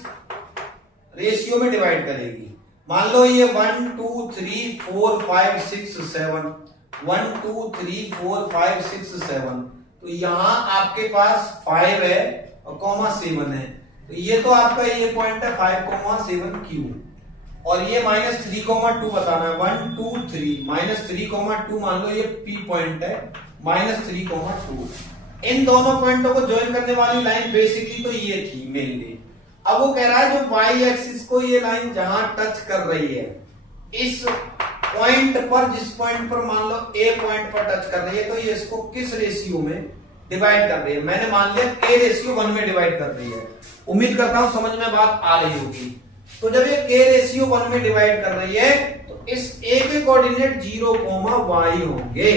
रेशियो में डिवाइड करेगी। मान लो ये 1 2 3 4 5 6 7, 1 2 3 4 5 6 7, तो यहां आपके पास 5 है और कॉमा 7 है, तो ये तो आपका ये पॉइंट है 5,7 Q, और ये -3,2 बताना है। 1 2 3 -3,2 मान लो ये P पॉइंट है, -3,2। इन दोनों पॉइंटों को ज्वाइन करने वाली लाइन बेसिकली तो ये थी मेनली। अब वो कह रहा है जो y एक्सिस को ये लाइन जहां टच कर रही है, इस पॉइंट पर, जिस पॉइंट पर मान लो A पॉइंट पर टच कर रही है, तो ये इसको किस रेशियो में डिवाइड कर रही है? मैंने मान लिया K/1 में डिवाइड कर रही है। उम्मीद करता हूं समझ में बात आ रही होगी। तो जब ये K/1 में डिवाइड कर रही है, तो इस A के कोऑर्डिनेट 0, y होंगे,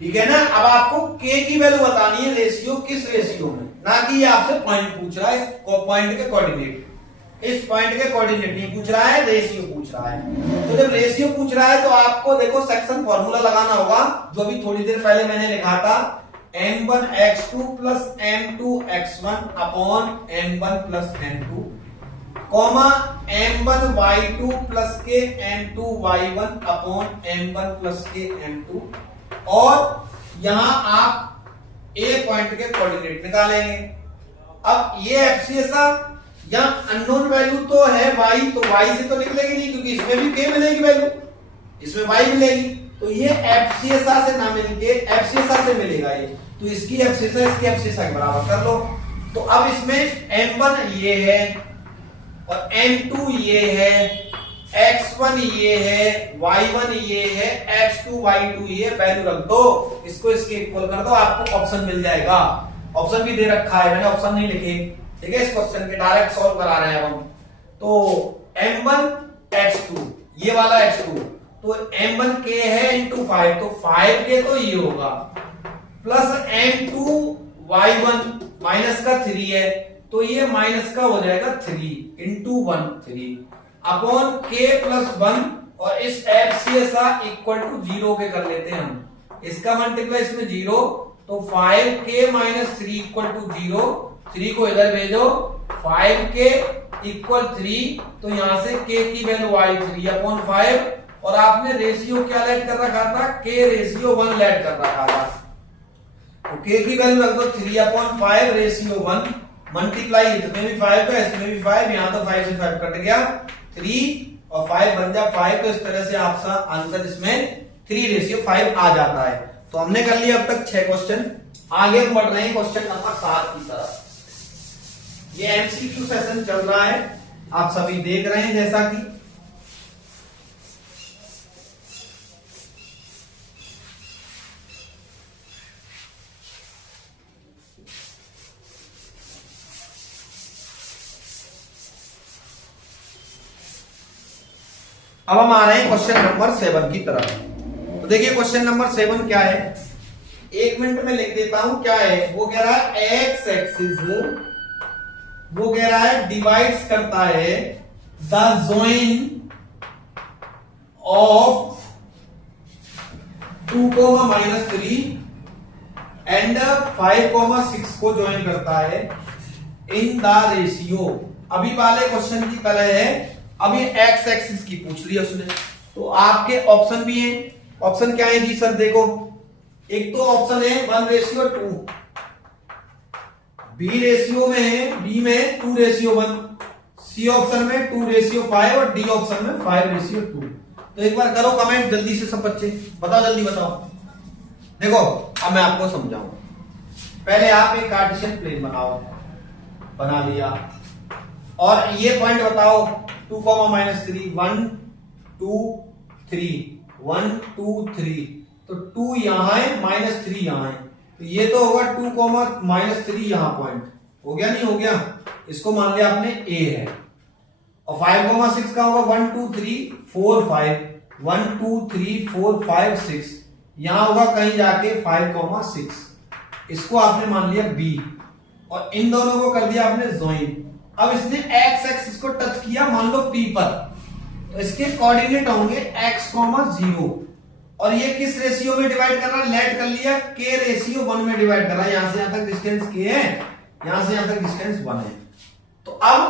ठीक है ना। अब आपको K की वैल्यू बतानी है, रेशियो किस रेशियो में, ना कि ये आपसे पॉइंट पूछ रहा है, पॉइंट के कोऑर्डिनेट। इस पॉइंट के कोऑर्डिनेट नहीं पूछ रहा है, रेशियो पूछ रहा है। तो जब रेशियो पूछ रहा है तो आपको देखो सेक्शन फॉर्मूला लगाना होगा, जो अभी थोड़ी देर पहले मैंने लिखा था, m1x2 plus m2x1 upon m1 plus m2, comma m1y2 plus के m2y1 अपॉन m1 प्लस के m2, और यहां आप A पॉइंट के कोऑर्डिनेट निकालेंगे। अब ये एफसीएसआर या अननोन वैल्यू तो है y, तो y से तो निकलेगी नहीं, क्योंकि इसमें भी K मिलेगी वैल्यू, इसमें y मिलेगी, तो ये एफसीएसआर से ना मिलके एफसीएसआर से मिलेगा ये, तो इसकी एफसीएसआर इसकी एफसीएसआर के बराबर कर लो। तो अब इसमें m1 ये है और m2 ये है, x1 ये है, y1 ये है, x2 y2 ये, वैल्यू रख दो, इसको इसके इक्वल कर दो, आपको ऑप्शन मिल जाएगा। ऑप्शन भी दे रखा है, मैंने ऑप्शन नहीं लिखे, ठीक है, इस क्वेश्चन के डायरेक्ट सॉल्व करा रहे हैं हम। तो m1 x2 ये वाला x2, तो m1 k है इंटू 5, तो 5k तो ये होगा, प्लस m2 y1 माइनस का 3 है, तो ये माइनस का हो जाएगा 3 इंटू 1 3 अपॉन k प्लस 1, और इस एफसीएसआर इक्वल टू 0 के कर लेते हैं हम, इसका मल्टीप्लाई इसमें 0, तो 5k माइनस 3 इक्वल टू 0, 3 को इधर भेजो, 5k इक्वल 3, तो यहां से k की वैल्यू आई 3 अपॉन 5, और आपने रेशियो क्या लेट कर रखा था? K/1 लेट कर रखा था, तो k की वैल्यू रख दो 3 अपॉन 5 रेशियो 1, मल्टीप्लाई इसमें भी 5 का, इसमें भी 5, यहां तो 5 से 5 कट गया, 3 और 5 बन जा 5, तो इस तरह से आपका आंसर इसमें 3/5 आ जाता है। तो हमने कर लिया अब तक 6 क्वेश्चन, आगे हम बढ़ रहे हैं क्वेश्चन नंबर 7 की तरफ। ये एमसीक्यू सेशन चल रहा है, आप सभी देख रहे हैं जैसा कि अब हम आ रहे हैं क्वेश्चन नंबर 7 की तरफ। तो देखिए क्वेश्चन नंबर 7 क्या है, 1 मिनट में लिख देता हूं क्या है। वो कह रहा है एक्स एक्सिस, वो कह रहा है डिवाइड्स करता है द ज्वाइन ऑफ 2,-3 एंड 5,6 को ज्वाइन करता है इन द रेशियो। अभी वाले क्वेश्चन की तरह है, अभी एक्स एक्सिस की पूछ लिया उसने, तो आपके ऑप्शन भी हैं। ऑप्शन क्या है जी सर? देखो, एक तो ऑप्शन है 1/2, बी रेशियो में है, बी में 2/1, सी ऑप्शन में 2/5 और डी ऑप्शन में 5/2। तो एक बार करो कमेंट जल्दी से सब बच्चे, बताओ जल्दी बताओ। देखो अब मैं आपको समझाऊं, पहले आप एक कार्टेशियन प्लेन बनाओ, बना लिया, और ये पॉइंट बताओ 2,-3 1 2 3 1 2 3, तो 2 यहां है, -3 यहां है, तो ये तो होगा 2,-3 यहां पॉइंट हो गया, नहीं हो गया? इसको मान लिया आपने ए है, और 5,6 का होगा 1 2 3 4 5 1 2 3 4 5 6, यहां होगा कहीं जाके 5,6, इसको आपने मान लिया बी और इन दोनों को कर दिया आपने ज्वाइन। अब इसने एक्स एक्सिस को टच किया मान लो पी पर, तो इसके कोऑर्डिनेट होंगे x, 0 और ये किस रेशियो में डिवाइड कर रहा है, लेट कर लिया k रेशियो 1 में डिवाइड कर रहा है। यहां से यहां तक डिस्टेंस k है, यहां से यहां तक डिस्टेंस 1 है। तो अब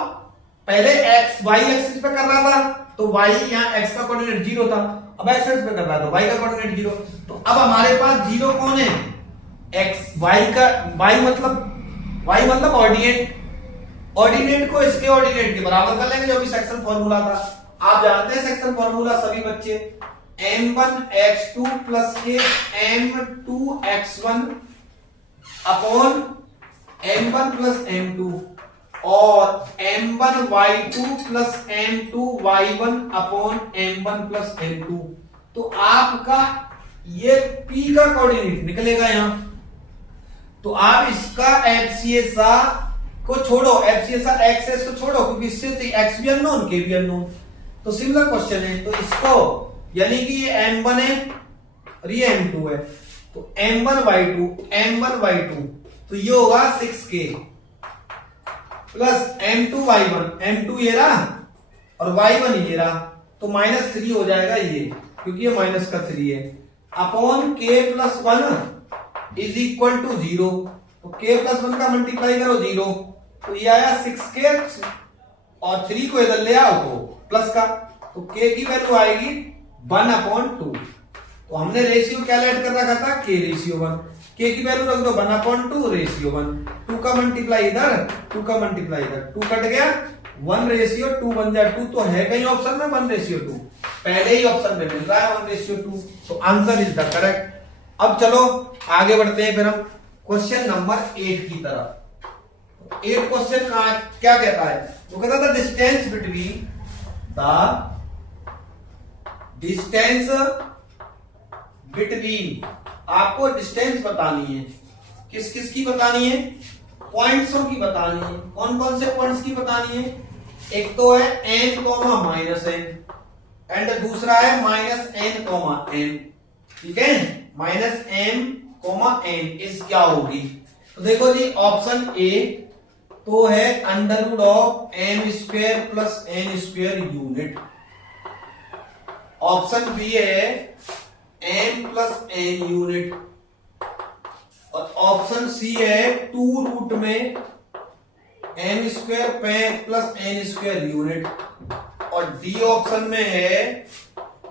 पहले x y एक्सिस पे कर रहा था तो y यहां x का कोऑर्डिनेट 0 था, अब x एक्सिस पे कर रहा है तो y का कोऑर्डिनेट 0। तो अब हमारे पास 0 कौन है, x, y का y मतलब ऑर्डिनेट, ऑर्डिनेट को इसके ऑर्डिनेट के बराबर कर लेंगे, जो भी सेक्शन फॉर्मूला था। आप जानते हैं सेक्शन फॉर्मूला सभी बच्चे, m1x2 प्लस के m2x1 upon m1 plus m2 और m1y2 plus m2y1 upon m1 plus m2। तो आपका ये p का कोऑर्डिनेट निकलेगा यहां। तो आप इसका एफसीएसआर को छोड़ो, एफसीएसआर एक्सेस को छोड़ो, क्योंकि इससे एक्स भी अननोन के भी अननोन, तो सिमिलर क्वेश्चन है। तो इसको यानी कि ये m1 है और ये m2 है, तो m1y2 तो ये होगा 6k प्लस m2y1, m2 ये रहा और y1 ये रहा, तो -3 हो जाएगा ये, क्योंकि ये माइनस का 3 है, upon k plus 1 is equal to 0। तो k प्लस 1 का मल्टीप्लाई करो 0, तो ये आया 6k और 3 को इधर ले आओ तो प्लस का, तो k की वैल्यू आएगी 1/2। तो हमने रेशियो क्या लेट कर रखा था, k रेशियो 1, k की वैल्यू रख दो 1/2 रेशियो 1, 2 का मल्टीप्लाई इधर 2 का मल्टीप्लाई इधर, 2 कट गया 1 रेशियो 2 बन जाए 2, तो है कहीं ऑप्शन में 1 रेशियो 2, पहले ही ऑप्शन में मिल रहा है 1 रेशियो 2, तो आंसर इज द करेक्ट। अब चलो आगे बढ़ते हैं फिर हम क्वेश्चन नंबर 8 की तरफ। 8 क्वेश्चन क्या कहता है, वो कहता था डिस्टेंस बिटवीन, आपको डिस्टेंस बतानी है, किस किस की बतानी है, पॉइंट्सों की बतानी है। कौन कौन से पॉइंट्स की बतानी है, एक तो है n, -n एंड दूसरा है -n, ठीक है, -m, n इस क्या होगी। तो देखो जी ऑप्शन ए तो है √m² plus n² unit, option B है m प्लस n यूनिट और ऑप्शन सी है 2 रूट में m² प्लस n² यूनिट और डी ऑप्शन में है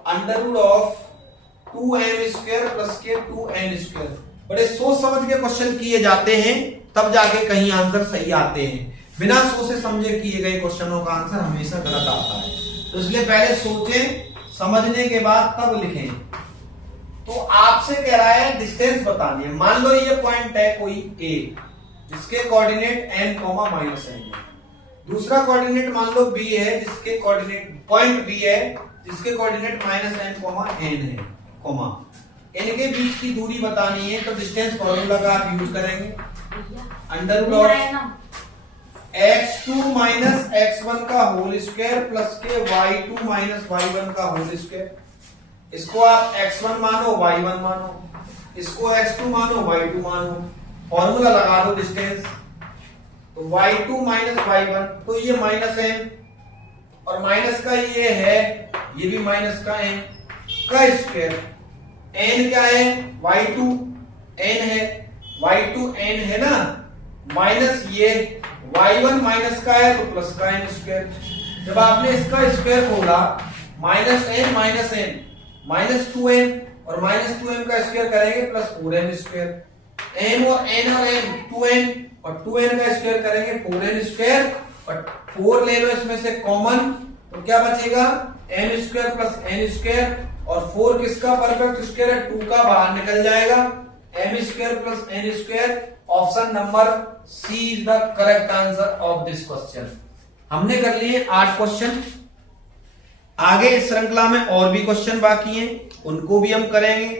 √2m² प्लस के 2n²। बड़े सोच समझ के क्वेश्चन किए जाते हैं तब जाके कहीं आंसर सही आते हैं, बिना सोचे समझे किए गए क्वेश्चनों का आंसर हमेशा गलत आता है। तो इसलिए पहले सोचें, समझने के बाद तब लिखें। तो आपसे कह रहा है डिस्टेंस बतानी है, मान लो ये पॉइंट है कोई ए जिसके कोऑर्डिनेट n, -n है, दूसरा कोऑर्डिनेट मान लो बी है जिसके कोऑर्डिनेट पॉइंट बी है जिसके कोऑर्डिनेट -n, n है, इनके बीच की दूरी बतानी है। तो डिस्टेंस फॉर्मूला का आप यूज करेंगे, √x2 माइनस x1 का होल स्क्वायर प्लस के y2 माइनस y1 का होल स्क्वायर। इसको आप x1 मानो y1 मानो, इसको x2 मानो y2 मानो, फॉर्मूला लगा दो डिस्टेंस, तो y2 माइनस y1 तो ये -m और माइनस का ये है, ये भी माइनस का m का स्क्वायर, n क्या है y2 n है, y2 n है ना, माइनस ये y1 माइनस का है तो प्लस का n²। जब आपने इसका स्क्वायर खोला -n -2n और -2n का स्क्वायर करेंगे प्लस 4n², n और n 2n और 2n का स्क्वायर करेंगे 4n² और 4 ले लो इसमें से कॉमन, तो क्या बचेगा n² प्लस n² और 4 किसका परफेक्ट स्क्वायर है, 2 का बाहर निकल जाएगा, m² plus n²। Option number C is the correct answer of this question. हमने कर लिए 8 क्वेश्चन, आगे इस श्रृंखला में और भी क्वेश्चन बाकी हैं, उनको भी हम करेंगे,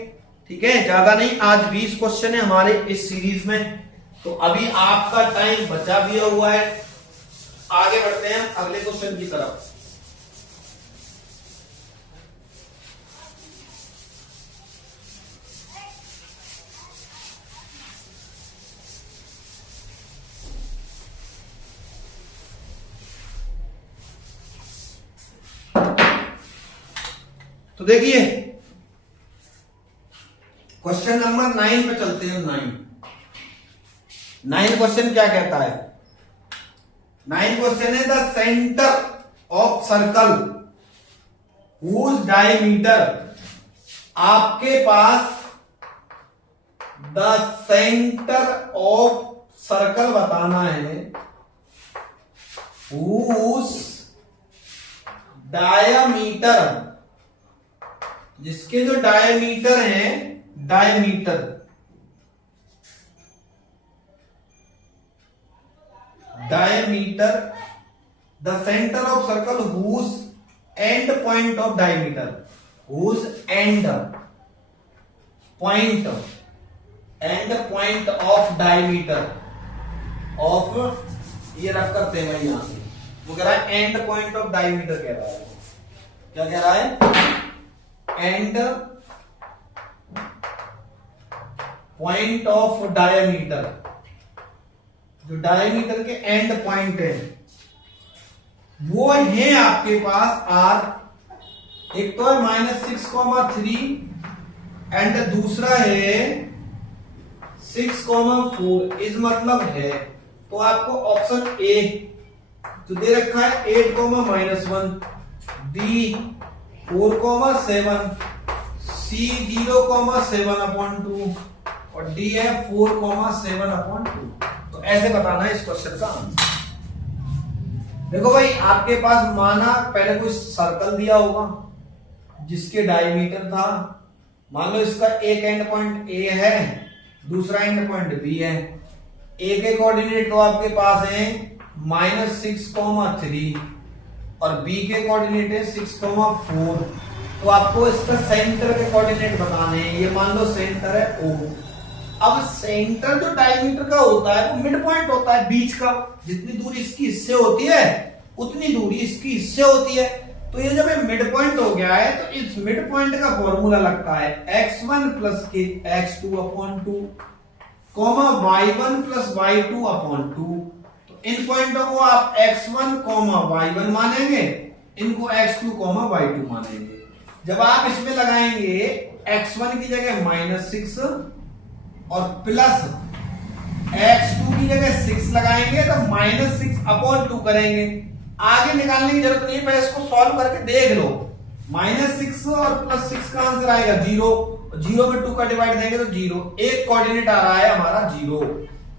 ठीक है, ज्यादा नहीं, आज 20 क्वेश्चन है हमारे इस सीरीज में। तो अभी आपका टाइम बचा भी हुआ है, आगे बढ़ते हैं अगले क्वेश्चन की तरफ। तो देखिए क्वेश्चन नंबर 9 पे चलते हैं। 9 क्वेश्चन क्या कहता है? 9 क्वेश्चन है the centre of circle whose diameter, आपके पास द सेंटर ऑफ सर्कल बताना है हुज डायमीटर, जिसके जो डायमीटर हैं, diameter the centre of circle whose end point of diameter, whose end point of diameter of, ये रख करते हैं भाई यहां से, वो कह रहा है एंड पॉइंट ऑफ डायमीटर कह रहा है। क्या कह रहा है? एंड पॉइंट ऑफ डायमीटर, जो डायमीटर के एंड पॉइंट है वो है आपके पास आर, एक तो है -6,3 एंड दूसरा है 6,4, इस मतलब है। तो आपको ऑप्शन ए जो दे रखा है 8,-1, बी 4,7, सी 0,7/2 और डी है 4,7/2। तो ऐसे बताना है इस क्वेश्चन का आंसर। देखो भाई आपके पास माना पहले कोई सर्कल दिया होगा जिसके डायमीटर था, मान लो इसका एक एंड पॉइंट ए है, दूसरा एंड पॉइंट बी है। ए के कोऑर्डिनेट तो आपके पास है -6,3 और बी के कोऑर्डिनेट है 6,4। तो आपको इसका सेंटर के कोऑर्डिनेट बताने हैं। ये मान लो सेंटर है O। अब सेंटर जो डायमीटर का होता है वो मिड पॉइंट होता है, बीच का। जितनी दूरी इसकी इससे होती है उतनी दूरी इसकी इससे होती है। तो ये जब मिड पॉइंट हो गया है तो इस मिड पॉइंट का फॉर्मूला लगता है x1 + k x2/2 y1 + y2/2। तो इन पॉइंटों को आप x1, y1 मानेंगे, इनको x2, y2 मानेंगे। जब आप इसमें लगाएंगे x1 की जगह -6 और प्लस x2 की जगह 6 लगाएंगे तो -6/2 करेंगे। आगे निकालने की जरूरत नहीं है, पहले इसको सॉल्व करके देख लो। -6 और +6 का आंसर आएगा 0। 0 में 2 का डिवाइड देंगे तो 0। एक कोऑर्डिनेट आ रहा है हमारा 0।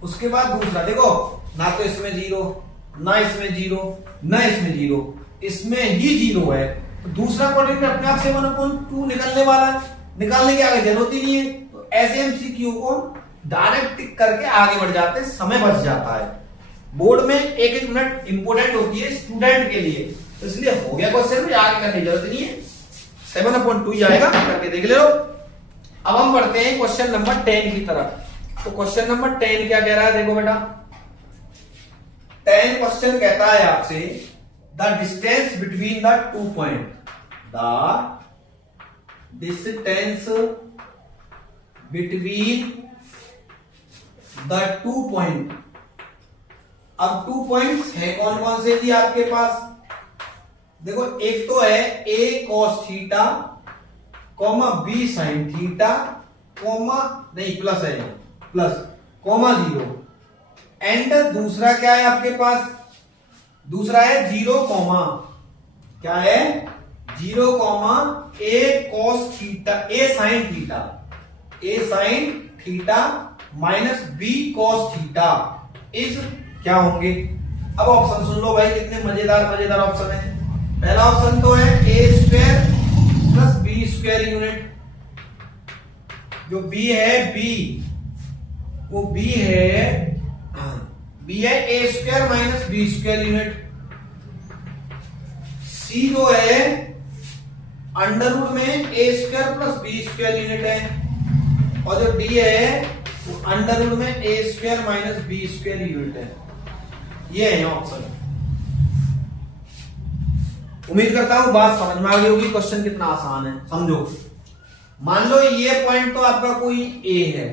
उसके बाद दूसरा देखो, ना तो इसमें 0, ना इसमें 0, ना इसमें 0, इसमें ही 0 है। तो दूसरा कोऑर्डिनेट अपने आप 7/2 निकलने वाला है, निकालने की आगे जरूरत ही नहीं है। तो ऐसे एमसीक्यू को डायरेक्ट टिक करके आगे बढ़ जाते हैं, समय बच जाता है। बोर्ड में एक मिनट इंपोर्टेंट होती है स्टूडेंट के लिए, तो इसलिए हो गया क्वेश्चन, आगे करने की जरूरत नहीं है। 7/2 ही आएगा, करके देख ले लो। अब हम बढ़ते हैं क्वेश्चन नंबर 10 की तरफ। तो क्वेश्चन नंबर 10 क्या कह रहा है? देखो बेटा 10 क्वेश्चन कहता है आपसे the distance between the 2 point, the distance between the 2 point. अब 2 पॉइंट्स है कौन कौन से जी आपके पास? देखो एक तो है a cos theta, b sin theta, नहीं प्लस है, प्लस, 0। एंड दूसरा क्या है आपके पास? दूसरा है 0, क्या है? 0, a cos theta, a sin theta, -b cos theta इस क्या होंगे? अब ऑप्शन सुन लो भाई, कितने मजेदार ऑप्शन है। पहला ऑप्शन तो है a² + b² यूनिट। जो b है, वो b है a² - b² यूनिट। c जो है अंडररूट में a² + b² यूनिट है। और जो d है वो अंडररूट में a² - b² यूनिट है। ये है ऑप्शन। उम्मीद करता हूं बात समझ में आ गई होगी। क्वेश्चन कितना आसान है, समझो। मान लो ये पॉइंट तो आपका कोई ए है,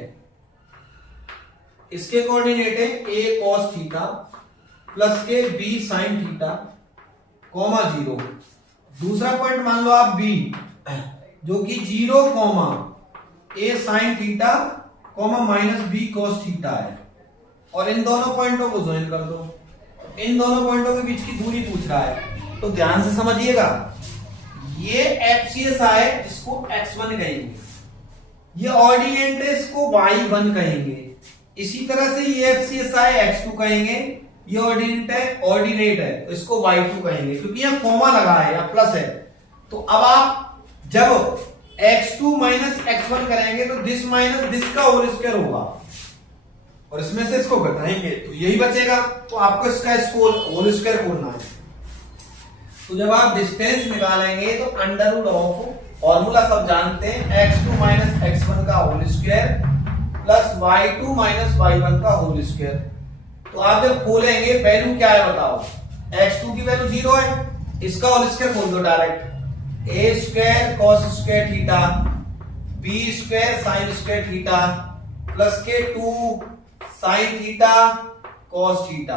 इसके कोऑर्डिनेट है a cos थीटा प्लस के b sin थीटा, 0। दूसरा पॉइंट मान लो आप b, जो कि 0 comma a sine theta comma minus b cos theta है, और इन दोनों पॉइंटों को ज्वाइन कर दो। इन दोनों पॉइंटों के बीच की दूरी पूछ रहा है, तो ध्यान से समझिएगा। ये एफसीएस है जिसको x1 कहेंगे, ये ऑर्डिनेट है इसको y1 कहेंगे। इसी तरह से ये एफसीएस है x2 कहेंगे, ये ऑर्डिनेट है तो इसको y2 कहेंगे, क्योंकि यहाँ कॉमा लगा है या प्लस है। तो अब आप जब x2 माइनस x1 करेंगे तो दिस माइनस दिस का होल स्क्वायर होगा, और इसमें से इसको घटाएंगे तो यही बचेगा। तो आपको इसका होल स्क्वायर खोलना है। तो जब आप डिस्टेंस निकालेंगे तो अंडर रूट ऑफ फॉर्मूला सब जानते हैं, x2 माइनस x1 का whole square plus y2 minus y1 का होल स्क्वायर। तो आप जब खोलेंगे वैल्यू क्या है बताओ, x2 की वैल्यू 0 है, इसका होल स्क्वायर खोल दो direct, a square cos square theta b square sine square theta plus के 2 साइन थीटा कॉस थीटा।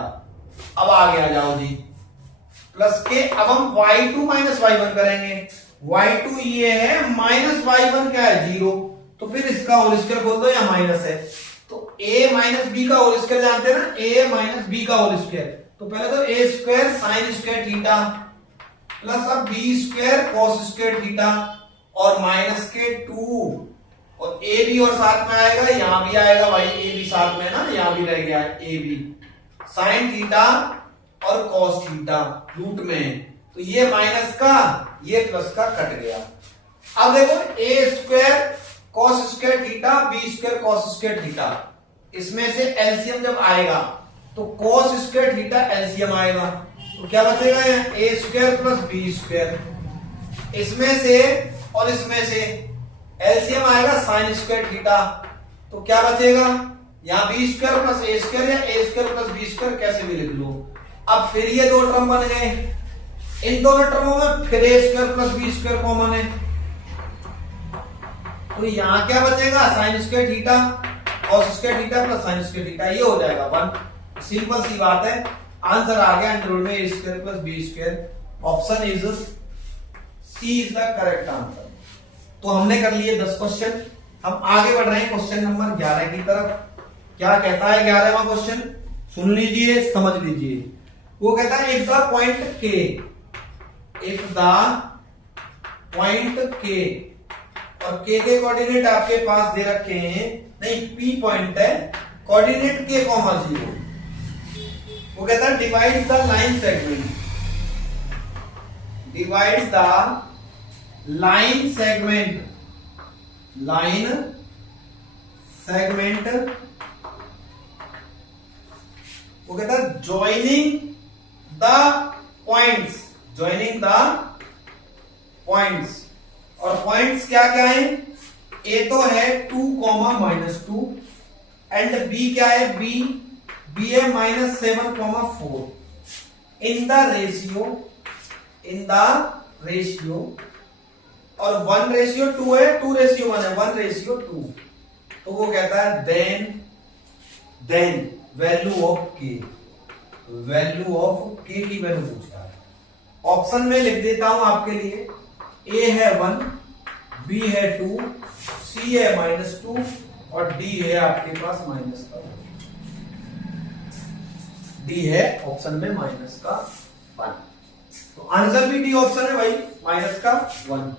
अब आगे आ जाओ जी, प्लस के अब हम y2 माइनस y1 करेंगे। y2 ये है, माइनस y1 क्या है 0, तो फिर इसका होल स्क्वायर खोल दो, या माइनस है तो a माइनस बी का होल स्क्वायर जानते हैं ना, a माइनस बी का होल स्क्वायर। तो पहले तो a square sine square theta plus अब b square cos square theta और माइनस के 2, और ए बी और साथ में आएगा, यहां भी आएगा भाई ए बी साथ में ना, यहां भी रह गया ए बी साइन थीटा और कॉस थीटा रूट में। तो ये माइनस का ये प्लस का कट गया। अब देखो a square cos square theta b square cos square theta, इसमें से एलसीएम जब आएगा तो कॉस स्क्वायर थीटा एलसीएम आएगा, तो क्या बचेगा यहाँ ए स्क्वायर प्लस बी स्क्वायर, इसमें से और इसमें से एलसीएम आएगा साइन स्क्वायर थीटा, तो क्या बचेगा यहाँ बी स्क्वायर प्लस ए स्क्वायर या ए स्क्वायर प्लस बी स्क्वायर कैसे भी लिख लो। अब फिर ये दो टर्म बन गए, इन दोनों टर्मों में फिर a square plus b square common है, तो यहां क्या बचेगा sine square theta cos square theta plus sine square theta, ये हो जाएगा 1। सिंपल सी बात है, आंसर आ गया अंडर रूट में a square plus b square. Option is C is the correct answer. तो हमने कर लिए 10 क्वेश्चन, हम आगे बढ़ रहे हैं क्वेश्चन नंबर 11 की तरफ। क्या कहता है 11वां क्वेश्चन, सुन लीजिए समझ लीजिए। वो कहता है इफ द पॉइंट के, इफ द पॉइंट के, और के कोऑर्डिनेट आपके पास दे रखे हैं, नहीं पी पॉइंट है, कोऑर्डिनेट के कॉमा 0। वो कहता है divide the line segment, divide the line segment, line segment, वो कहता है joining the points, joining the points, और पॉइंट्स क्या क्या है, ए तो है 2, -2 एंड बी क्या है, बी है -7, 4 in the ratio, in the ratio, और 1:2 है, 2:1 है, 1:2। तो वो कहता है देन वैल्यू ऑफ के, वैल्यू ऑफ के की वैल्यू पूछता है। ऑप्शन में लिख देता हूं आपके लिए, ए है 1, बी है 2, सी है -2 और डी है आपके पास -1। डी है ऑप्शन में -1, तो आंसर भी डी ऑप्शन है भाई, -1।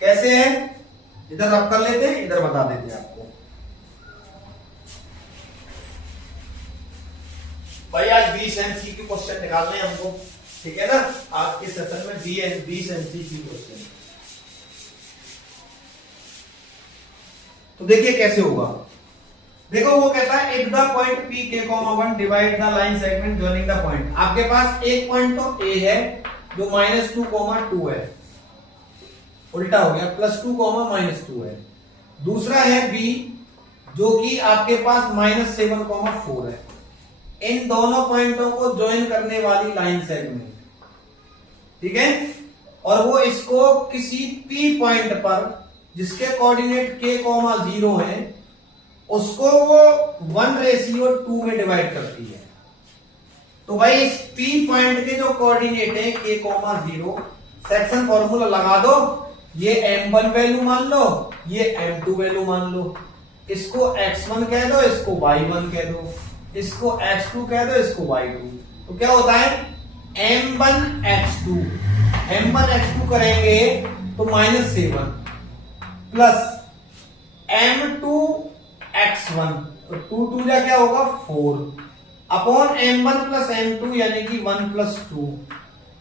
कैसे है, इधर रब कर लेते हैं, इधर बता देते हैं आपको। भाई आज 20 MCQ क्वेश्चन निकालने हैं हमको, ठीक है ना, आपके सेशन में 20 MCQ क्वेश्चन। तो देखिए कैसे होगा, देखो वो कहता है इफ द पॉइंट पी के comma 1 divide the line segment joining the point. आपके पास एक पॉइंट तो ए है जो -2, है, उल्टा हो गया, +2, -2 है। दूसरा है बी जो कि आपके पास -7, 4 है। इन दोनों पॉइंटों को ज्वाइन करने वाली लाइन सेगमेंट, ठीक है, और वो इसको किसी पी पॉइंट पर जिसके कोऑर्डिनेट k, 0 है, उसको वो 1:2 में डिवाइड करती है। तो भाई इस पी पॉइंट के जो कोऑर्डिनेट है k, 0, सेक्शन फॉर्मूला लगा दो, ये m1 वैल्यू मान लो, ये m2 वैल्यू मान लो, इसको x1 कह दो, इसको y1 कह दो, इसको x2 कह दो, इसको y2। तो क्या होता है m1 x2 करेंगे तो -7 प्लस m2 x1, तो 2 जा क्या होगा 4 अपॉन m1 प्लस m2 यानी कि 1 प्लस 2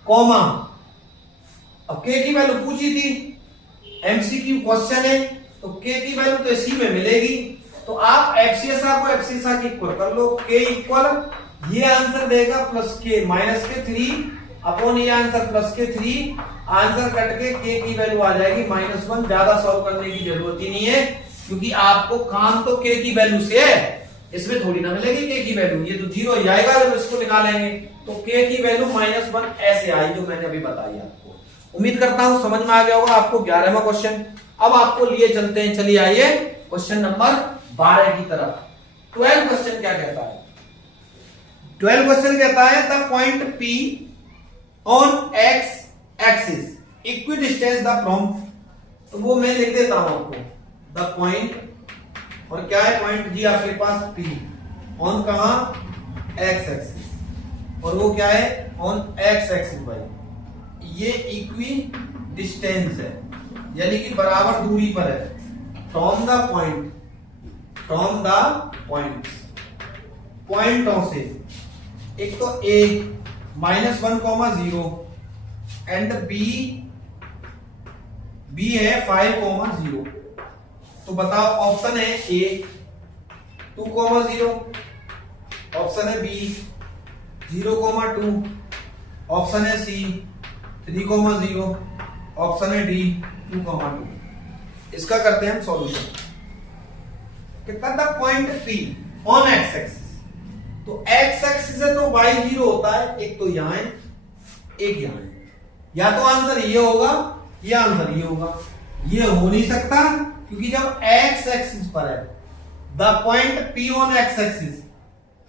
कॉमा, अब k की वैल्यू पूछी थी, एमसीक्यू क्वेश्चन है तो k की वैल्यू तो इसी में मिलेगी, तो आप एफसीएसआर को एफसीएसआर की इक्वल कर लो, k इक्वल ये आंसर देगा प्लस के माइनस के 3 अपॉन ये आंसर प्लस के 3, आंसर कट के k की वैल्यू आ जाएगी -1। ज्यादा सॉल्व करने की जरूरत ही नहीं है क्योंकि आपको काम तो k की वैल्यू से है, इसमें थोड़ी ना मिलेगी k की वैल्यू, ये तो 0 ही आएगा जब इसको निकालेंगे। तो k की वैल्यू -1 ऐसे आई जो मैंने अभी बताई आपको। उम्मीद करता हूं समझ में आ गया होगा आपको 11वां क्वेश्चन। अब आपको लिए चलते हैं, चलिए आइए क्वेश्चन नंबर 12 की तरफ। 12 क्वेश्चन क्या कहता है? 12 क्वेश्चन कहता है the point P on x axis equidistance the from, तो वो मैं लिख देता हूं आपको, द पॉइंट, और क्या है पॉइंट जी आपके पास P ऑन कहां x एक्सिस, और वो क्या है ऑन x एक्सिस भाई, ये इक्वी डिस्टेंस है यानी कि बराबर दूरी पर है from the point, from the पॉइंटों से, एक तो a -1, 0 एंड b है 5, 0। तो बताओ ऑप्शन है a 2, 0, ऑप्शन है b 0, 2, ऑप्शन है c 3, 0, ऑप्शन है डी 2, 2। इसका करते हैं हम सॉल्यूशन। कितना था point P on x axis, तो x एक्सिस है तो y 0 होता है, एक तो यहां है एक यहां है, या तो आंसर ये होगा या आंसर ये होगा, ये हो नहीं सकता क्योंकि जब x एक्सिस पर है the point P on x axis,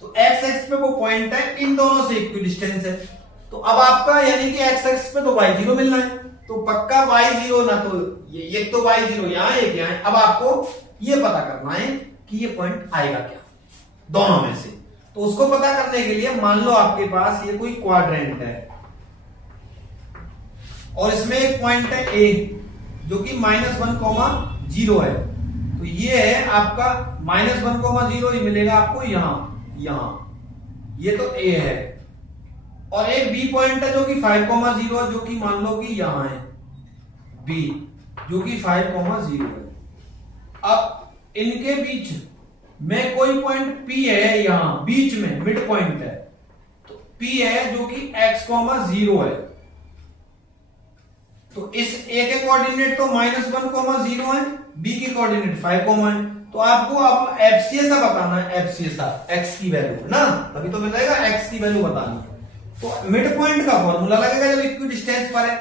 तो x एक्सिस पे वो पॉइंट है, इन दोनों से इक्वी डिस्टेंस है, तो अब आपका यानी कि x एक्सिस पे तो y 0 मिलना है, तो पक्का y 0 ना, तो ये तो y 0 यहां एक यहां है। अब आपको ये पता करना है कि ये पॉइंट आएगा क्या दोनों में से, तो उसको पता करने के लिए मान लो आपके पास ये कोई क्वाड्रेंट है और इसमें एक पॉइंट है a जो कि -1, 0 है, तो ये है आपका -1, 0 ही मिलेगा आपको यहां, ये तो a है, और एक b पॉइंट है जो कि 5, 0 जो कि मान लो कि यहां है b जो कि 5, 0 है। अब इनके बीच में कोई पॉइंट p है, यहां बीच में मिड पॉइंट है, तो p है जो कि x, 0 है, तो इस a के कोऑर्डिनेट तो -1, 0 है, b के कोऑर्डिनेट 5, है, तो आपको अब एफसीएसआर बताना है, एफसीएसआर x की वैल्यू है ना, तभी तो मिलेगा x की वैल्यू बतानी है। तो मिड पॉइंट का फॉर्मूला लगेगा जब इक्वी डिस्टेंस पर है,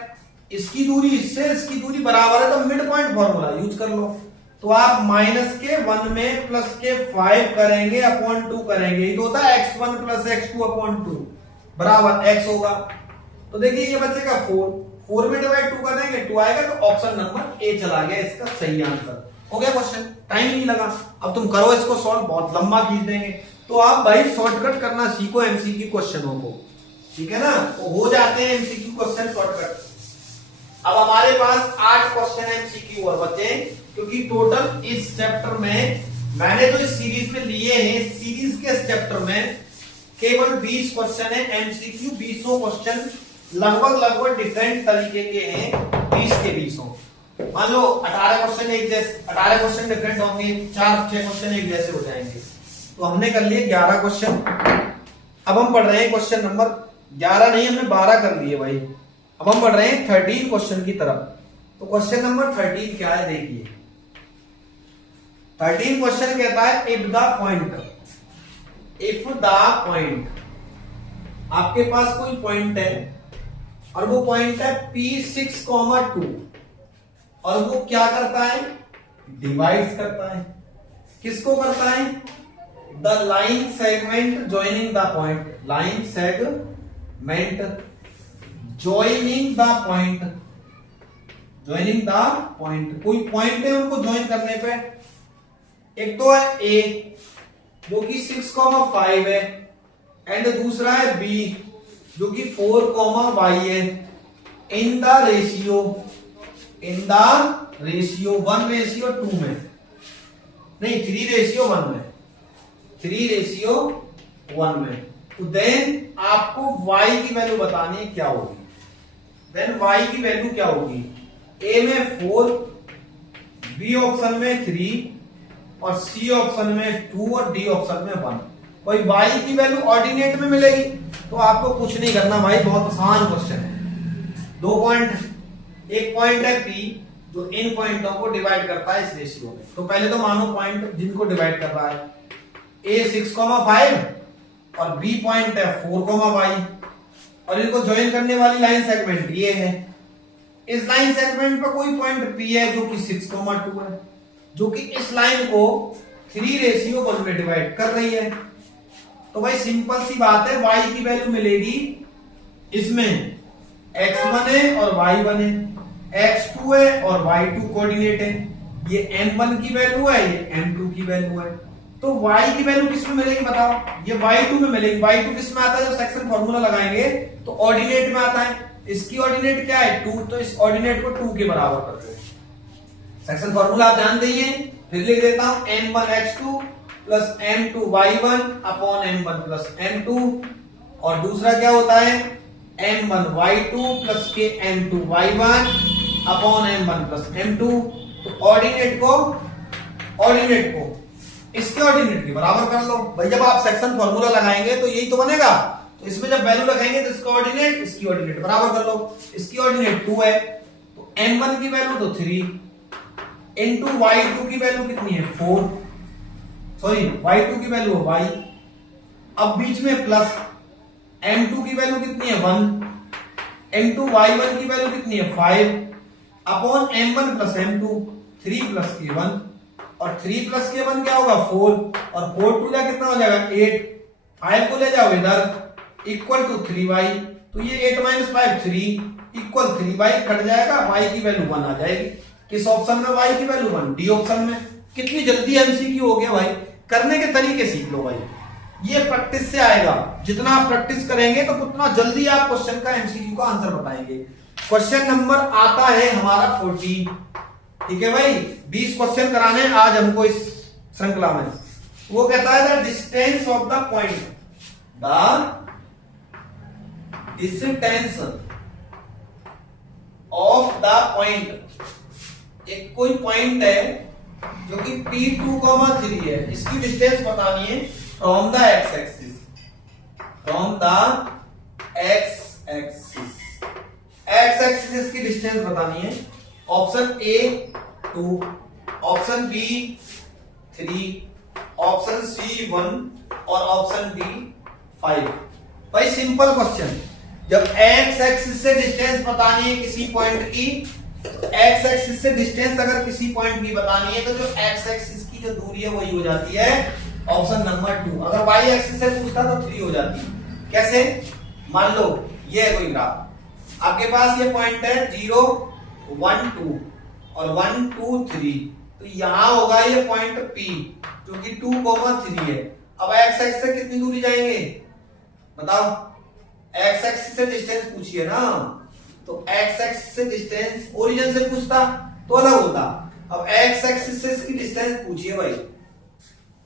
इसकी दूरी इससे इसकी दूरी बराबर है तो मिड पॉइंट फॉर्मूला यूज कर लो, तो आप -1 में +5 करेंगे अपॉन 2 करेंगे, ये तो होता है x1 + x2 अपॉन 2 बराबर x होगा, तो देखिए ये बचेगा 4 में डिवाइड 2 कर देंगे 2 आएगा, तो ऑप्शन नंबर ए चला गया इसका सही आंसर। हो गया क्वेश्चन, टाइम नहीं लगा। अब तुम करो इसको सॉल्व, बहुत लंबा खींच देंगे, तो आप भाई शॉर्टकट करना सीखो एमसीक्यू क्वेश्चनों को, ठीक है ना, तो हो जाते हैं एमसीक्यू क्वेश्चन शॉर्टकट। अब हमारे पास 8 क्वेश्चन एमसीक्यू और बचे, क्योंकि टोटल इस चैप्टर में मैंने तो इस सीरीज में लिए हैं, सीरीज के इस चैप्टर में केवल 20 क्वेश्चन है एमसीक्यू, 20 क्वेश्चन लगभग डिफरेंट तरीके के हैं, 20 के 20। मान लो 18 क्वेश्चन एक जैसे, 18 क्वेश्चन डिफरेंट होंगे, 4-6 क्वेश्चन एक जैसे हो जाएंगे, तो हमने कर लिए 11 क्वेश्चन। अब हम पढ़ रहे हैं क्वेश्चन नंबर 11 नहीं, हमने 12 कर लिए भाई, अब हम पढ़ रहे हैं 13 क्वेश्चन की तरफ। तो क्वेश्चन नंबर 13 क्या है देखिए, 13 क्वेश्चन कहता है इफ द पॉइंट, आपके पास कोई पॉइंट है और वो पॉइंट है P6, 2 और वो क्या करता है, डिवाइड करता है, किसको करता है, the line segment joining the point, line segment joining the point joining the point, कोई पॉइंट है उनको ज्वाइन करने पे। एक तो है ए जो कि 6,5 है एंड दूसरा है बी जो कि 4,y है। इन द रेशियो 1:2 में, नहीं 3:1 में, 3:1 में। तो देन आपको y की वैल्यू बतानी है क्या होगी। देन y की वैल्यू क्या होगी, ए में 4, बी ऑप्शन में 3 और सी ऑप्शन में 2 और डी ऑप्शन में 1। कोई y की वैल्यू ऑर्डिनेट में मिलेगी तो आपको कुछ नहीं करना भाई, बहुत आसान क्वेश्चन है। 2 पॉइंट, एक पॉइंट है P जो इन पॉइंटों को डिवाइड करता है इस रेशियो में। तो पहले तो मानो पॉइंट जिनको डिवाइड कर रहा है, A 6,5 और B पॉइंट है 4,y और इनको ज्वाइन करने वाली लाइन सेगमेंट ये है। इस लाइन सेगमेंट पर कोई पॉइंट P है जो कि 6,2 है, जो कि इस लाइन को 3:1 में डिवाइड कर रही है। तो भाई सिंपल सी बात है, y की वैल्यू मिलेगी इसमें x1 है और y1 है, x2 है और y2 कोऑर्डिनेट है, ये m1 की वैल्यू है, ये m2 की वैल्यू है। तो y की वैल्यू किस में मिलेगी बताओ, ये y2 में मिलेगी। y2 किस में आता है, जब सेक्शन फॉर्मूला लगाएंगे तो ऑर्डिनेट में आता है। इसकी ऑर्डिनेट क्या है 2, तो इस ऑर्डिनेट को 2 के बराबर कर दो। सेक्शन फॉर्मूला आप जानते ही हैं, फिर लिख देता हूं m1 x2 plus m2 y1 upon m1 plus m2, और दूसरा क्या होता है m1 y2 प्लस के m2 y1 upon m1 plus m2। तो ऑर्डिनेट को इसके ऑर्डिनेट के बराबर कर लो भाई। जब आप सेक्शन फॉर्मूला लगाएंगे तो यही तो बनेगा। तो इसमें जब वैल्यू लगाएंगे तो इसका ऑर्डिनेट इसकी ऑर्डिनेट बराबर कर लो। इसकी ऑर्डिनेट 2 है तो m1 की वैल्यू तो 3 इंटू y2 की वैल्यू कितनी है 4, सॉरी y2 की वैल्यू है y, अब बीच में प्लस m2 की वैल्यू कितनी है 1 इंटू y1 की वैल्यू कितनी है 5 upon m1 plus m2, 3 plus के 1 और 3 प्लस के 1 क्या होगा 4 और 4 टू जा कितना हो जाएगा 8, 5 को ले जाओ इधर इक्वल टू 3y। तो ये 8 माइनस 5 3 इक्वल 3y कट जाएगा, y की वैल्यू 1 आ जाएगी। किस ऑप्शन में y की वैल्यू 1, डी ऑप्शन में। कितनी जल्दी एमसीक्यू हो गया भाई, करने के तरीके सीख लो भाई, ये प्रैक्टिस से आएगा। जितना आप प्रैक्टिस करेंगे तो उतना जल्दी आप क्वेश्चन का एमसीक्यू का आंसर बताएंगे। क्वेश्चन नंबर आता है हमारा 14, ठीक है भाई। 20 क्वेश्चन कराने हैं आज हमको इस श्रृंखला में। वो कहता है the distance of the point, the distance of the point. एक कोई पॉइंट है जो कि P2,3 है, इसकी डिस्टेंस बतानी है from the X axis, X axis इसकी डिस्टेंस बतानी है। Option A 2, option B 3, option C 1 और ऑप्शन डी 5। भाई सिंपल क्वेश्चन, जब एक्स एक्सिस से डिस्टेंस बतानी है किसी पॉइंट की, एक्स एक्सिस से डिस्टेंस अगर किसी पॉइंट की बतानी है तो जो एक्स एक्सिस की जो दूरी है वही हो जाती है ऑप्शन नंबर 2। अगर वाई एक्सिस से पूछता तो 3 हो जाती। कैसे, मान लो ये है कोई ग्राफ, आपके पास ये पॉइंट है 0 1 2 और 1 2 3, तो यहां होगा ये पॉइंट P जो कि 2,3 है। अब एक्स एक्सिस से कितनी दूरी जाएंगे बताओ, एक्स एक्सिस से डिस्टेंस पूछिए ना, तो एक्स एक्सिस से डिस्टेंस ओरिजिन से पूछता तो अलग होता। अब एक्स एक्सिस से इसकी डिस्टेंस पूछिए भाई,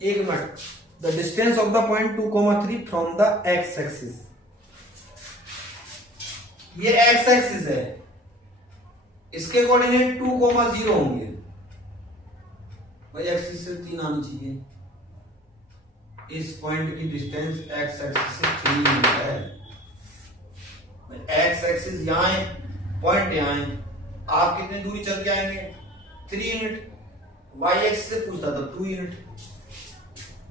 एक minute, the distance of the point 2,3 from the X axis. ये एक्स एक्सिस है, इसके कोऑर्डिनेट 2,0 होंगे भाई, एक्सिस से 3 आनी चाहिए। इस पॉइंट की डिस्टेंस एक्स एक्सिस से 3 है। एक्स एक्सिस यहां है, पॉइंट यहां है, आप कितनी दूरी चल के आएंगे 3 यूनिट। वाई एक्सिस से पूछता था 2 unit.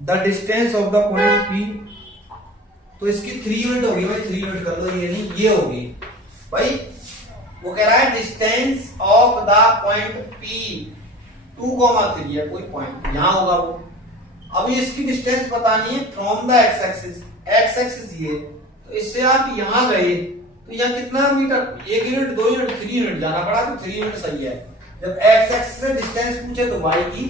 The distance of the point P, तो इसकी 3 यूनिट होगी भाई, 3 यूनिट कर लो, ये नहीं ये होगी भाई। वो कह रहा है distance of the point P 2,3 है, कोई पॉइंट यहां होगा वो। अब इसकी डिस्टेंस बतानी है from the X axis, X axis ये, तो इससे आप यहां गए तो यहाँ कितना मीटर, 1 यूनिट, 2 यूनिट, 3 यूनिट जाना पड़ा, तो 3 यूनिट सही है। जब एक्स एक्स से डिस्टेंस पूछे तो वाई की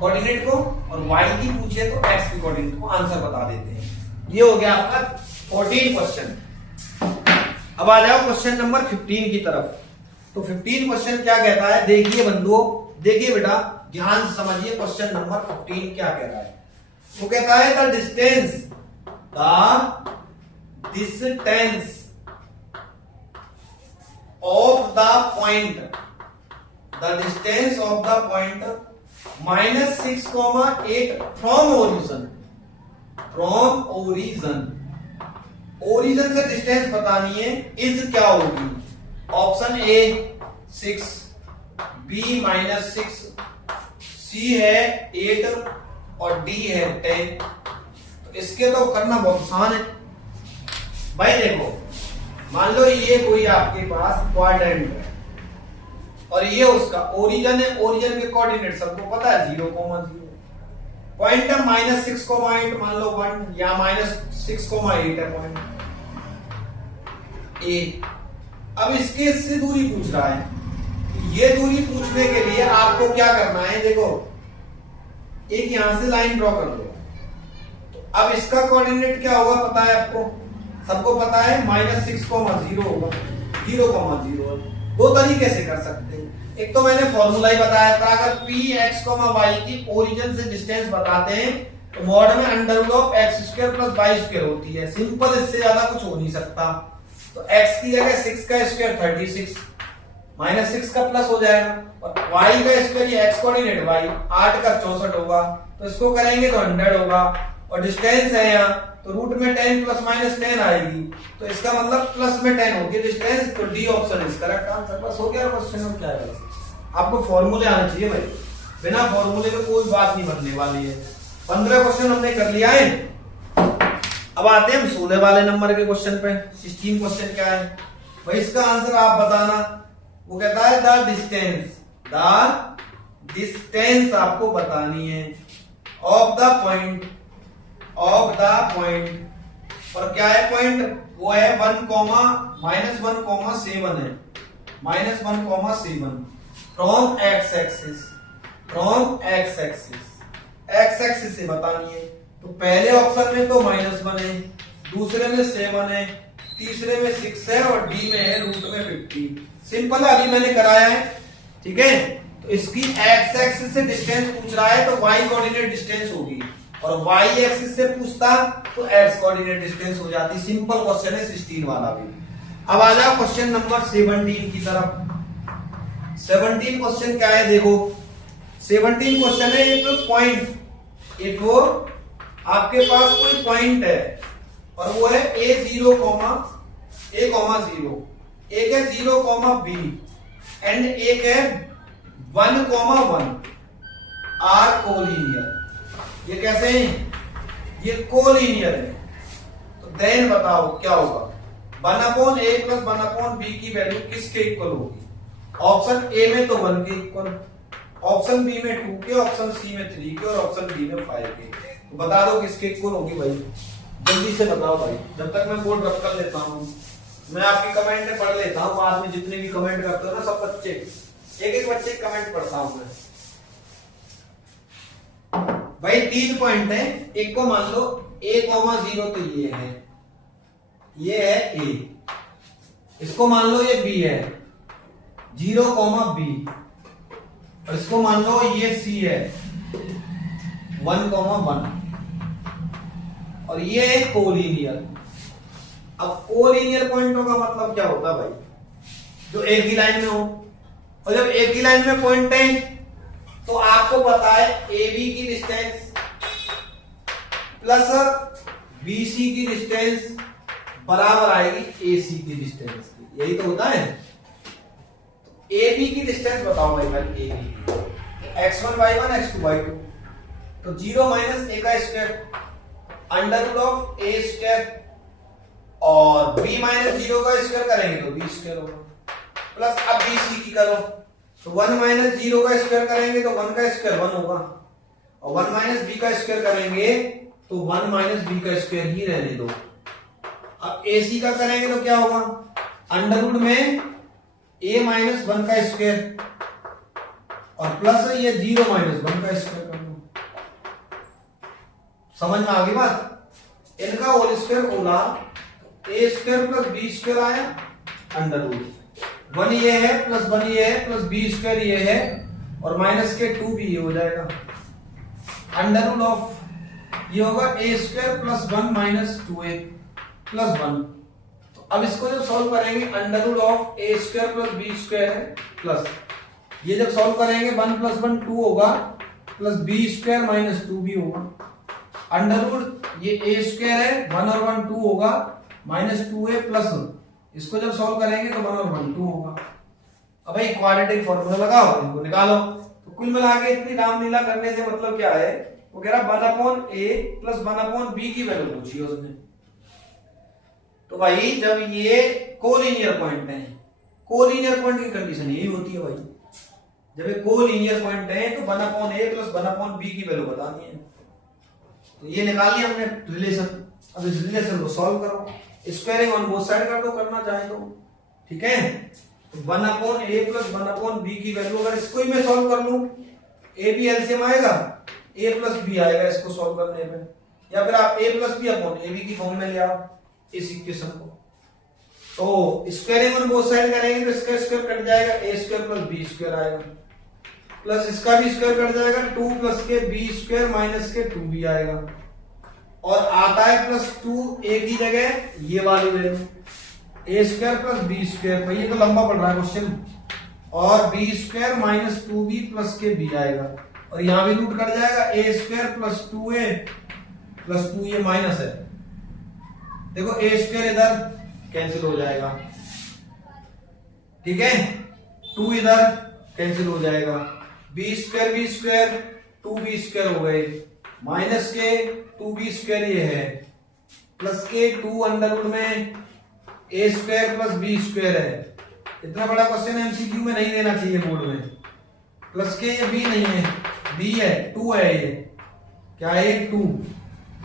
कोऑर्डिनेट को, और वाई की पूछे तो एक्स की कोऑर्डिनेट को आंसर बता देते हैं। ये हो गया आपका 14 क्वेश्चन। अब आ जाओ क्वेश्चन नंबर 15 की तरफ। तो 15 क्वेश्चन क्या कहता है, देखिए बंधुओं, देखिए बेटा, ध्यान से समझिए क्वेश्चन नंबर 15 क्या कह रहा है। वो कहता है the distance of the point, the distance of the point -6,8 from origin, from origin से डिस्टेंस बतानी है, इज क्या होगी। ऑप्शन ए 6, बी -6, सी है 8 और डी है 10। तो इसके तो करना बहुत आसान है भाई। देखो मान लो ये कोई आपके पास क्वाड्रेंट है और ये उसका ओरिजिन है, ओरिजिन के कोऑर्डिनेट सबको पता है 0,0, पॉइंट है -6,8, मान लो 1 या -6,8 है पॉइंट ए। अब इससे दूरी पूछ रहा है। ये दूरी पूछने के लिए आपको क्या करना है, देखो एक यहां से लाइन ड्रॉ कर दो। तो अब इसका कोऑर्डिनेट क्या होगा पता है आपको, सबको पता है -6,0 होगा, 0,0। दो तरीके से कर सकते हैं। एक तो मैंने फॉर्मूला ही बताया था, अगर p x, y की ओरिजिन से डिस्टेंस बताते हैं तो मॉड में √x² + y² होती है। सिंपल, इससे ज्यादा कुछ हो नहीं सकता। तो x की जगह 6 का स्क्वायर 36, -6 का प्लस हो जाएगा, और y का स्क्वायर, ये x कोऑर्डिनेट y 8 का 64 होगा, तो इसको करेंगे तो 100 होगा, और डिस्टेंस है यहाँ तो रूट में 10 ± 10 आएगी, तो इसका मतलब प्लस में 10 होगी डिस्टेंस। तो D option is correct answer. बस हो गया क्वेश्चन में। क्या है, आपको फॉर्मूले आना चाहिए भाई, बिना फॉर्मूले के कोई बात नहीं बनने वाली है। 15 क्वेश्चन हमने कर लिया है। अब आते हैं हम 16 वाले नंबर के क्वेश्चन पे। 16 क्वेश्चन क्या है भाई, इसका आंसर आप बताना। वो कहता है द डिस्टेंस आपको बतानी है ऑफ द पॉइंट, और क्या है पॉइंट, वो है 1, -1,7 है, -1,7 फ्रॉम एक्स एक्सिस से बतानी है। तो पहले ऑप्शन में तो -1 है, दूसरे में 7 है, तीसरे में 6 है, और डी में है रूट में 50। सिंपल है, अभी मैंने कराया है, ठीक है। तो इसकी एक्स एक्सिस से डिस्टेंस पूछ रहा है तो वाई कोऑर्डिनेट डिस्टेंस होगी, और वाई एक्सिस से पूछता तो एक्स कोऑर्डिनेट डिस्टेंस हो जाती। सिंपल क्वेश्चन है 16 वाला भी। अब आ जाओ क्वेश्चन नंबर 17 की तरफ। 17 क्वेश्चन क्या है, देखो 17 क्वेश्चन है एक पॉइंट, एक वो आपके पास कोई पॉइंट है और वो है a0, एक है 0, b एंड एक है 1,1 आर कोलिनियर। ये कैसे हैं, ये कोलिनियर है। तो देन बताओ क्या होगा, 1/a + 1/b की वैल्यू किसके इक्वल होगी। ऑप्शन ए में तो 1 के इक्वल, ऑप्शन बी में 2 के, ऑप्शन सी में 3 के, और ऑप्शन डी में 5 के। तो बता दो किसके इक्वल होगी भाई, जल्दी से बताओ भाई। जब तक मैं बोर्ड रख कर लेता हूं, मैं आपकी कमेंट पढ़ लेता हूं। बाद में जितने भी कमेंट करते हो ना, सब बच्चे, एक बच्चे कमेंट पढ़ता हूं मैं भाई। 3 पॉइंट है, एक को मान लो a,0 तो ये है a, इसको मान लो ये b है 0,b, और इसको मान लो ये c है 1,1, और ये है कोलिनियर। अब कोलिनियर पॉइंटों का मतलब क्या होता है भाई, जो एक ही लाइन में हो। और जब एक ही लाइन में पॉइंट है तो आपको पता है AB की डिस्टेंस प्लस BC की डिस्टेंस बराबर आएगी AC की डिस्टेंस की, यही तो होता है। तो AB की डिस्टेंस बताओ भाई, AB x1 y1 x2 y2, तो 0 - a का स्क्वायर √a², और b - 0 का स्क्वायर करेंगे तो b² होगा, प्लस अब BC की करो तो 1 - 0 का स्क्वायर करेंगे तो 1 का स्क्वायर 1 होगा, और 1 - b का स्क्वायर करेंगे तो 1 - b का स्क्वायर ही रहने दो। अब AC का करेंगे तो क्या होगा, अंडर रूट में a माइनस 1 का स्क्वायर और प्लस ये 0 माइनस 1 का स्क्वायर कर लो। समझ में आ गई बात? इनका होल स्क्वायर होगा a square plus b square आया अंडर रूट 1 ये है प्लस 1 ये है प्लस b स्क्वायर ये है और माइनस के 2 भी ये हो जाएगा। अंडर रूट ऑफ ये होगा a square plus 1 minus 2a plus 1। तो अब इसको जब सॉल्व करेंगे under root of a square plus b square है प्लस ये जब सॉल्व करेंगे 1 प्लस 1 2 होगा प्लस b स्क्वायर माइनस 2 भी होगा। अंडर रूट ये a स्क्वायर है 1 और 1 2 होगा माइनस 2a प्लस इसको जब सॉल्व करेंगे तो 1 और 1 2 होगा। अब भाई क्वाड्रेटिक फॉर्मूला लगाओ इनको निकालो। तो कुल मिला के इतनी रामलीला करने से मतलब क्या है? वो कह रहा 1/a प्लस 1/b की वैल्यू पूछी उसने। तो भाई जब ये कोलिनियर पॉइंट है, कोलिनियर पॉइंट की कंडीशन यही होती है भाई, जब ये कोलिनियर पॉइंट है तो 1/a प्लस 1/b की वैल्यू बतानी है। तो ये निकाल लिया हमने रिलेशन। अब इस रिलेशन को सॉल्व करो, स्क्वायरिंग ऑन बोथ साइड कर दो करना चाहे तो, ठीक है। तो 1/a प्लस 1/b की वैल्यू अगर इसको ही मैं सॉल्व कर लूं, a भी एलसीएम आएगा, a प्लस b आएगा इसको सॉल्व करने पे, या फिर आप a plus b upon ab की फॉर्म में ले आओ इस इक्वेशन को। तो स्क्वायरिंग ऑन बोथ साइड करेंगे तो इसका स्क्वायर कट जाएगा, a square plus b square आएगा प्लस इसका भी स्क्वायर कट जाएगा 2 प्लस के b स्क्वायर माइनस के 2b आएगा और आता है प्लस 2 a की जगह ये वाली value a square plus b square. भाई ये तो लंबा पड़ रहा है क्वेश्चन। और b square minus 2b plus के b आएगा और यहां भी रूट कट जाएगा a square plus 2a plus 2 ये माइनस है। देखो a स्क्वायर इधर कैंसिल हो जाएगा, ठीक है, 2 इधर कैंसिल हो जाएगा, b स्क्वायर 2b स्क्वायर हो गए माइनस के 2b स्क्वायर ये है प्लस के 2 अंडर रूट में a square plus b square है। इतना बड़ा क्वेश्चन एमसीक्यू में नहीं देना चाहिए बोर्ड में। प्लस के ये b नहीं है, b है 2 है, ये क्या है 2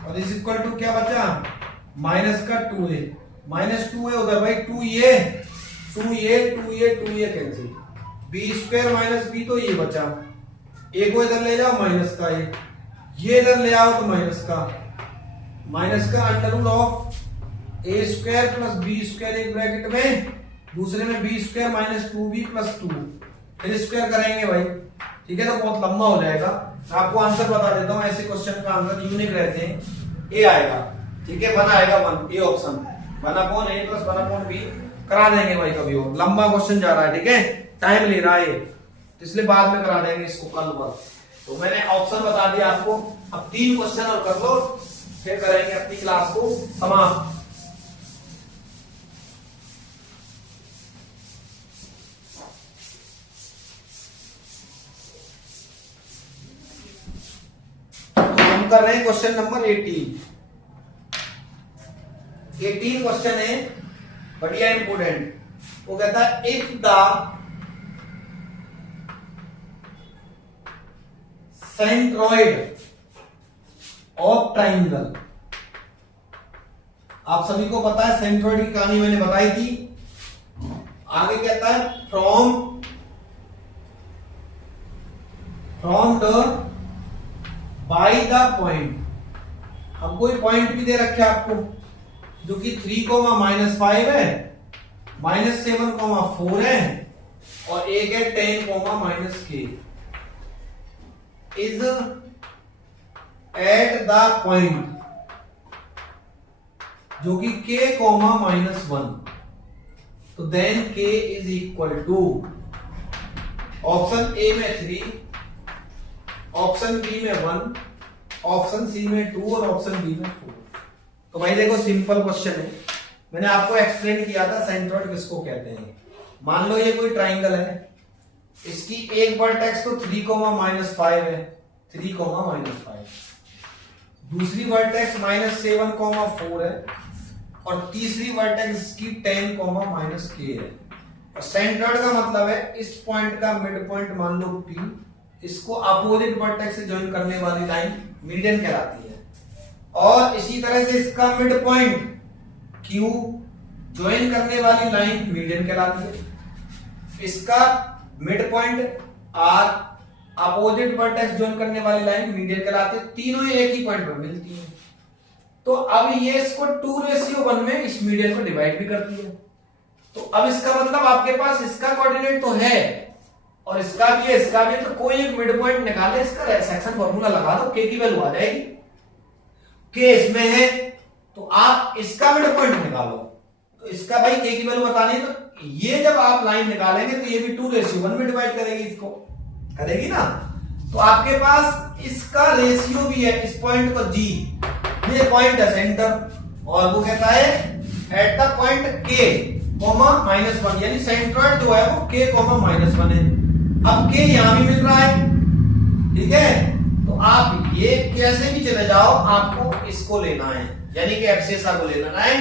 और इज इक्वल टू क्या बचा माइनस का 2a माइनस 2 है उधर भाई 2 ये cancel, b square minus b तो ये बचा, a को इधर ले जाओ माइनस का ये इधर ले आओ तो माइनस का under root of a square plus b square एक ब्रैकेट में, दूसरे में b square minus 2b plus 2 फिर स्क्वायर करेंगे भाई, ठीक है। तो बहुत लंबा हो जाएगा। आपको आंसर बता देता हूं, ऐसे क्वेश्चन का आंसर यूनिक रहते हैं। ए आएगा, ठीक है, 1 आएगा 1 A option 1/a plus 1/b करा देंगे भाई। कभी और लंबा क्वेश्चन जा रहा है, ठीक है, टाइम ले रहा है तो इसलिए बाद में करा देंगे इसको कल पर। तो मैंने ऑप्शन बता दिया आपको। अब 3 क्वेश्चन और कर लो फिर करेंगे अपनी क्लास को समाप्त। कर रहे हैं क्वेश्चन नंबर 18 क्वेश्चन है बढ़िया इंपोर्टेंट। वो कहता है if the centroid of triangle, आप सभी को पता है सेंट्रॉइड की कहानी मैंने बताई थी। आगे कहता है from the by the point, अब कोई पॉइंट भी दे रखे आपको जो कि 3,-5 है, -7,4 है और एक है 10,-k is at the point जो कि k,-1, तो then k is equal to option A में 3, ऑप्शन बी में 1, ऑप्शन सी में 2 और ऑप्शन डी में 4। तो भाई देखो सिंपल क्वेश्चन है, मैंने आपको एक्सप्लेन किया था सेंट्रॉइड किसको कहते हैं। मान लो ये कोई ट्राइंगल है, इसकी एक वर्टेक्स तो 3,-5 है, 3,-5, दूसरी वर्टेक्स -7,4 है और तीसरी वर्टेक्स की 10,-k है। और सेंट्रॉइड का मतलब है इस पॉइंट का मिड पॉइंट मान लो P, इसको अपोजिट वर्टेक्स से ज्वाइन करने वाली लाइन मीडियन कहलाती है। और इसी तरह से इसका मिड पॉइंट Q ज्वाइन करने वाली लाइन मीडियन कहलाती है, इसका mid point are, opposite vertex join करने वाली लाइन मीडियन कहलाती है। तीनों एक ही पॉइंट पर मिलती है। तो अब ये इसको 2:1 में इस मीडियन को डिवाइड भी करती है। तो अब इसका मतलब आपके पास इसका कोऑर्डिनेट तो है और इसका भी है, इसका भी है, तो कोई एक मिड पॉइंट निकाले, इसका सेक्शन फॉर्मूला लगा दो, के की वैल्यू आ जाएगी। के इसमें है तो आप इसका मिड पॉइंट निकालो। तो इसका भाई के की वैल्यू बतानी है, तो ये जब आप लाइन निकालेंगे तो ये भी 2:1 में डिवाइड करेगी, इसको करेगी ना। तो आपके पास इसका रेशियो भी है, इस पॉइंट को जी, ये पॉइंट है सेंटर, और वो कहता है एट द पॉइंट के -1, यानी सेंट्रॉइड जो है वो के -1 है। अब के यहां भी मिल रहा है, ठीक है। तो आप ये कैसे भी चले जाओ, आपको इसको लेना है, यानी कि एब्सिसा को लेना है।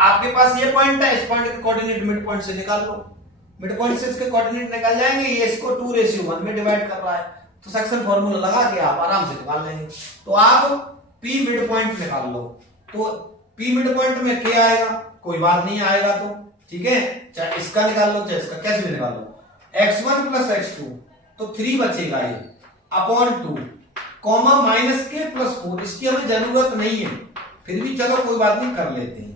आपके पास ये पॉइंट है, इस पॉइंट के कोऑर्डिनेट मिड पॉइंट से निकाल लो, मिड पॉइंट से इसके कोऑर्डिनेट निकल जाएंगे। ये इसको 2:1 में डिवाइड कर रहा है, तो सेक्शन फॉर्मूला लगा के आप आराम से निकाल लेंगे। तो आप पी मिड पॉइंट निकाल लो, तो पी मिड पॉइंट में क्या आएगा, कोई बात नहीं आएगा तो ठीक है, चाहे इसका निकाल लो चाहे इसका, कैसे भी निकाल लो। x1 + x2 तो 3 बचेगा ये अपॉन 2 कॉमा -k+4, इसकी हमें जरूरत नहीं है, फिर भी चलो कोई बात नहीं कर लेते हैं।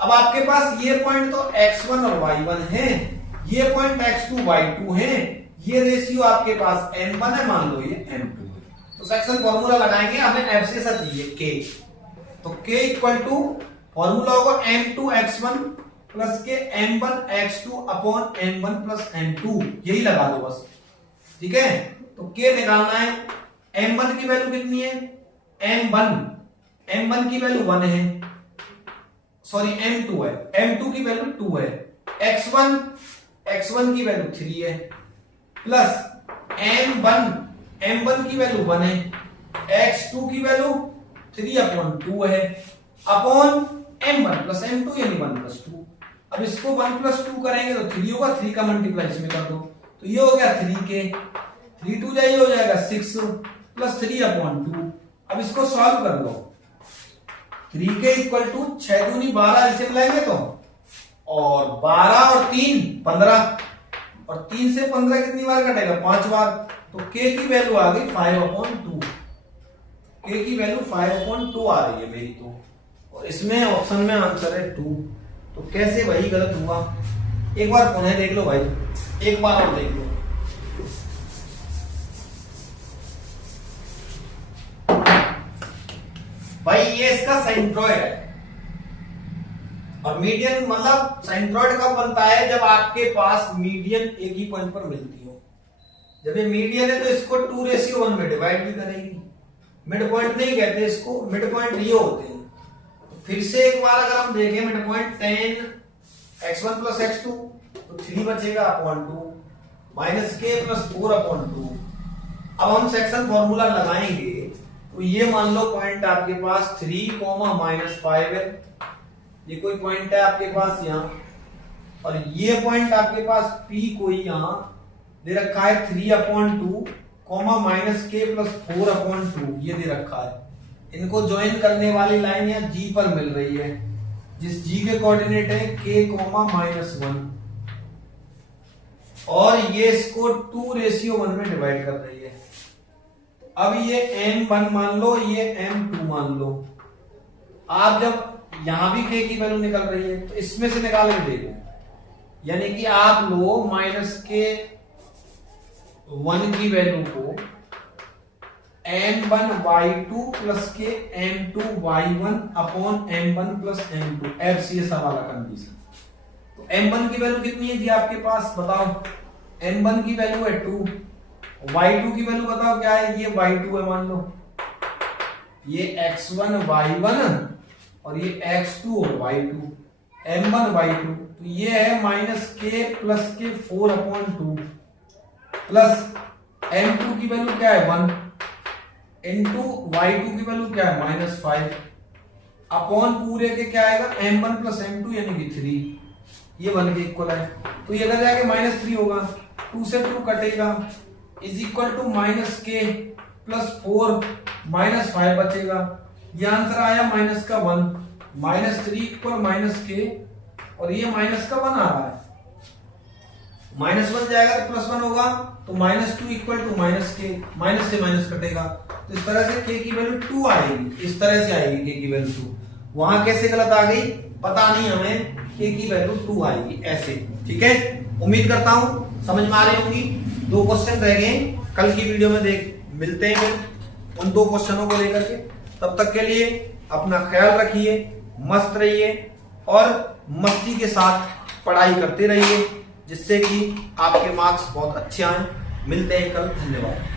अब आपके पास ये पॉइंट तो x1 और y1 है, ये पॉइंट x2 y2 है, ये रेशियो आपके पास m1 है, मान लो ये m2 है। तो सेक्शन फॉर्मूला लगाएंगे, हमें एब्सिसा चाहिए k, तो k इक्वल टू फॉर्मूला होगा m2x1 प्लस के m1x2 upon m1 plus m2, यही लगा दो बस, ठीक है। तो k निकालना है, m1 की वैल्यू कितनी है, m1 की वैल्यू 1 है, सॉरी m2 है, m2 की वैल्यू 2 है, x1 की वैल्यू 3 है, प्लस m1 की वैल्यू 1 है, x2 की वैल्यू 3/2 है, अपॉन m1 प्लस m2 यानी 1 + 2। अब इसको 1 + 2 करेंगे तो 3 होगा, 3 का मल्टीप्लाई इसमें कर दो, तो ये हो गया 3k, 3 2 जाइए हो जाएगा 6 प्लस 3/2। अब इसको सॉल्व कर लो, 3k इक्वल टू 6 दूनी 12, इसे मिलाएंगे तो, और 12 और 3 15, और 3 से 15 कितनी बार कटेगा, 5 बार। तो k की वैल्यू आ गई 5/2, k की वैल्यू 5/2 आ रही है मेरी, तो और इसमें ऑप्शन में आंसर है 2। तो कैसे वही गलत हुआ, एक बार पुनः देख लो भाई, एक बार और देख लो। भाई ये इसका सेंट्रॉइड है, और मीडियन मतलब सेंट्रॉइड कब बनता है, जब आपके पास मीडियन एक ही पॉइंट पर मिलती हो। जब ये मीडियन है तो इसको 2:1 में डिवाइड भी करेगी। मिड पॉइंट नहीं कहते इसको, मिड पॉइंट ये होते हैं। फिर से एक बार अगर हम देखें मिड पॉइंट 10 x1 + x2 तो 3 बचेगा अपॉन 2 -k+4/2। अब हम सेक्शन फॉर्मूला लगाएंगे, तो ये मान लो पॉइंट आपके पास 3, -5 है, ये कोई पॉइंट है आपके पास यहाँ, और ये पॉइंट आपके पास P कोई यहाँ दे रखा है 3/2 -k+4/2, ये दे रखा है। इनको ज्वाइन करने वाली लाइन यहाँ G पर मिल रही है, जिस G के कोऑर्डिनेट है k, -1, और ये इसको 2:1 में डिवाइड कर रही है। अब ये m1 मान लो, ये m2 मान लो। आप जब यहां भी k की वैल्यू निकल रही है तो इसमें से निकाल के देखो, यानी कि आप लो -k1 की वैल्यू को m1y2 प्लस के m2y1 upon m1 plus m2, एफसीएसा वाला कंडीशन। तो m1 की वैल्यू कितनी है जी आपके पास, बताओ। m1 की वैल्यू है 2, y2 की वैल्यू बताओ क्या है, ये y2 है मान लो, ये x1 y1 और ये x2 और y2, m1 y2, तो ये है -k+k4/2 प्लस m2 की वैल्यू क्या है 1 इंटू y2 की वैल्यू क्या है -5 अपॉन पूरे के क्या आएगा m1 प्लस m2 यानी कि 3, ये 1 के इक्वल है। तो ये इधर जाके -3 होगा, 2 से 2 कटेगा, इज इक्वल टू -k+4 -5 बचेगा। ये आंसर आया -1, -3 इक्वल -k और ये माइनस का 1 आ रहा है, -1 जाएगा तो +1 होगा, तो -2 इक्वल टू -k, माइनस से माइनस कटेगा, तो इस तरह से k की वैल्यू 2 आएगी, इस तरह से आएगी k की वैल्यू 2। वहां कैसे गलत आ गई पता नहीं हमें, k की वैल्यू 2 आएगी ऐसे। ठीक है, उम्मीद करता हूं समझ में आ रही होंगी। 2 क्वेश्चन रह गए, कल की वीडियो में मिलते हैं उन 2 क्वेश्चनों को लेकर के। तब तक के लिए अपना ख्याल रखिए, मस्त रहिए और मस्ती के साथ पढ़ाई करते रहिए, जिससे कि आपके मार्क्स बहुत अच्छे आए। मिलते हैं कल, धन्यवाद।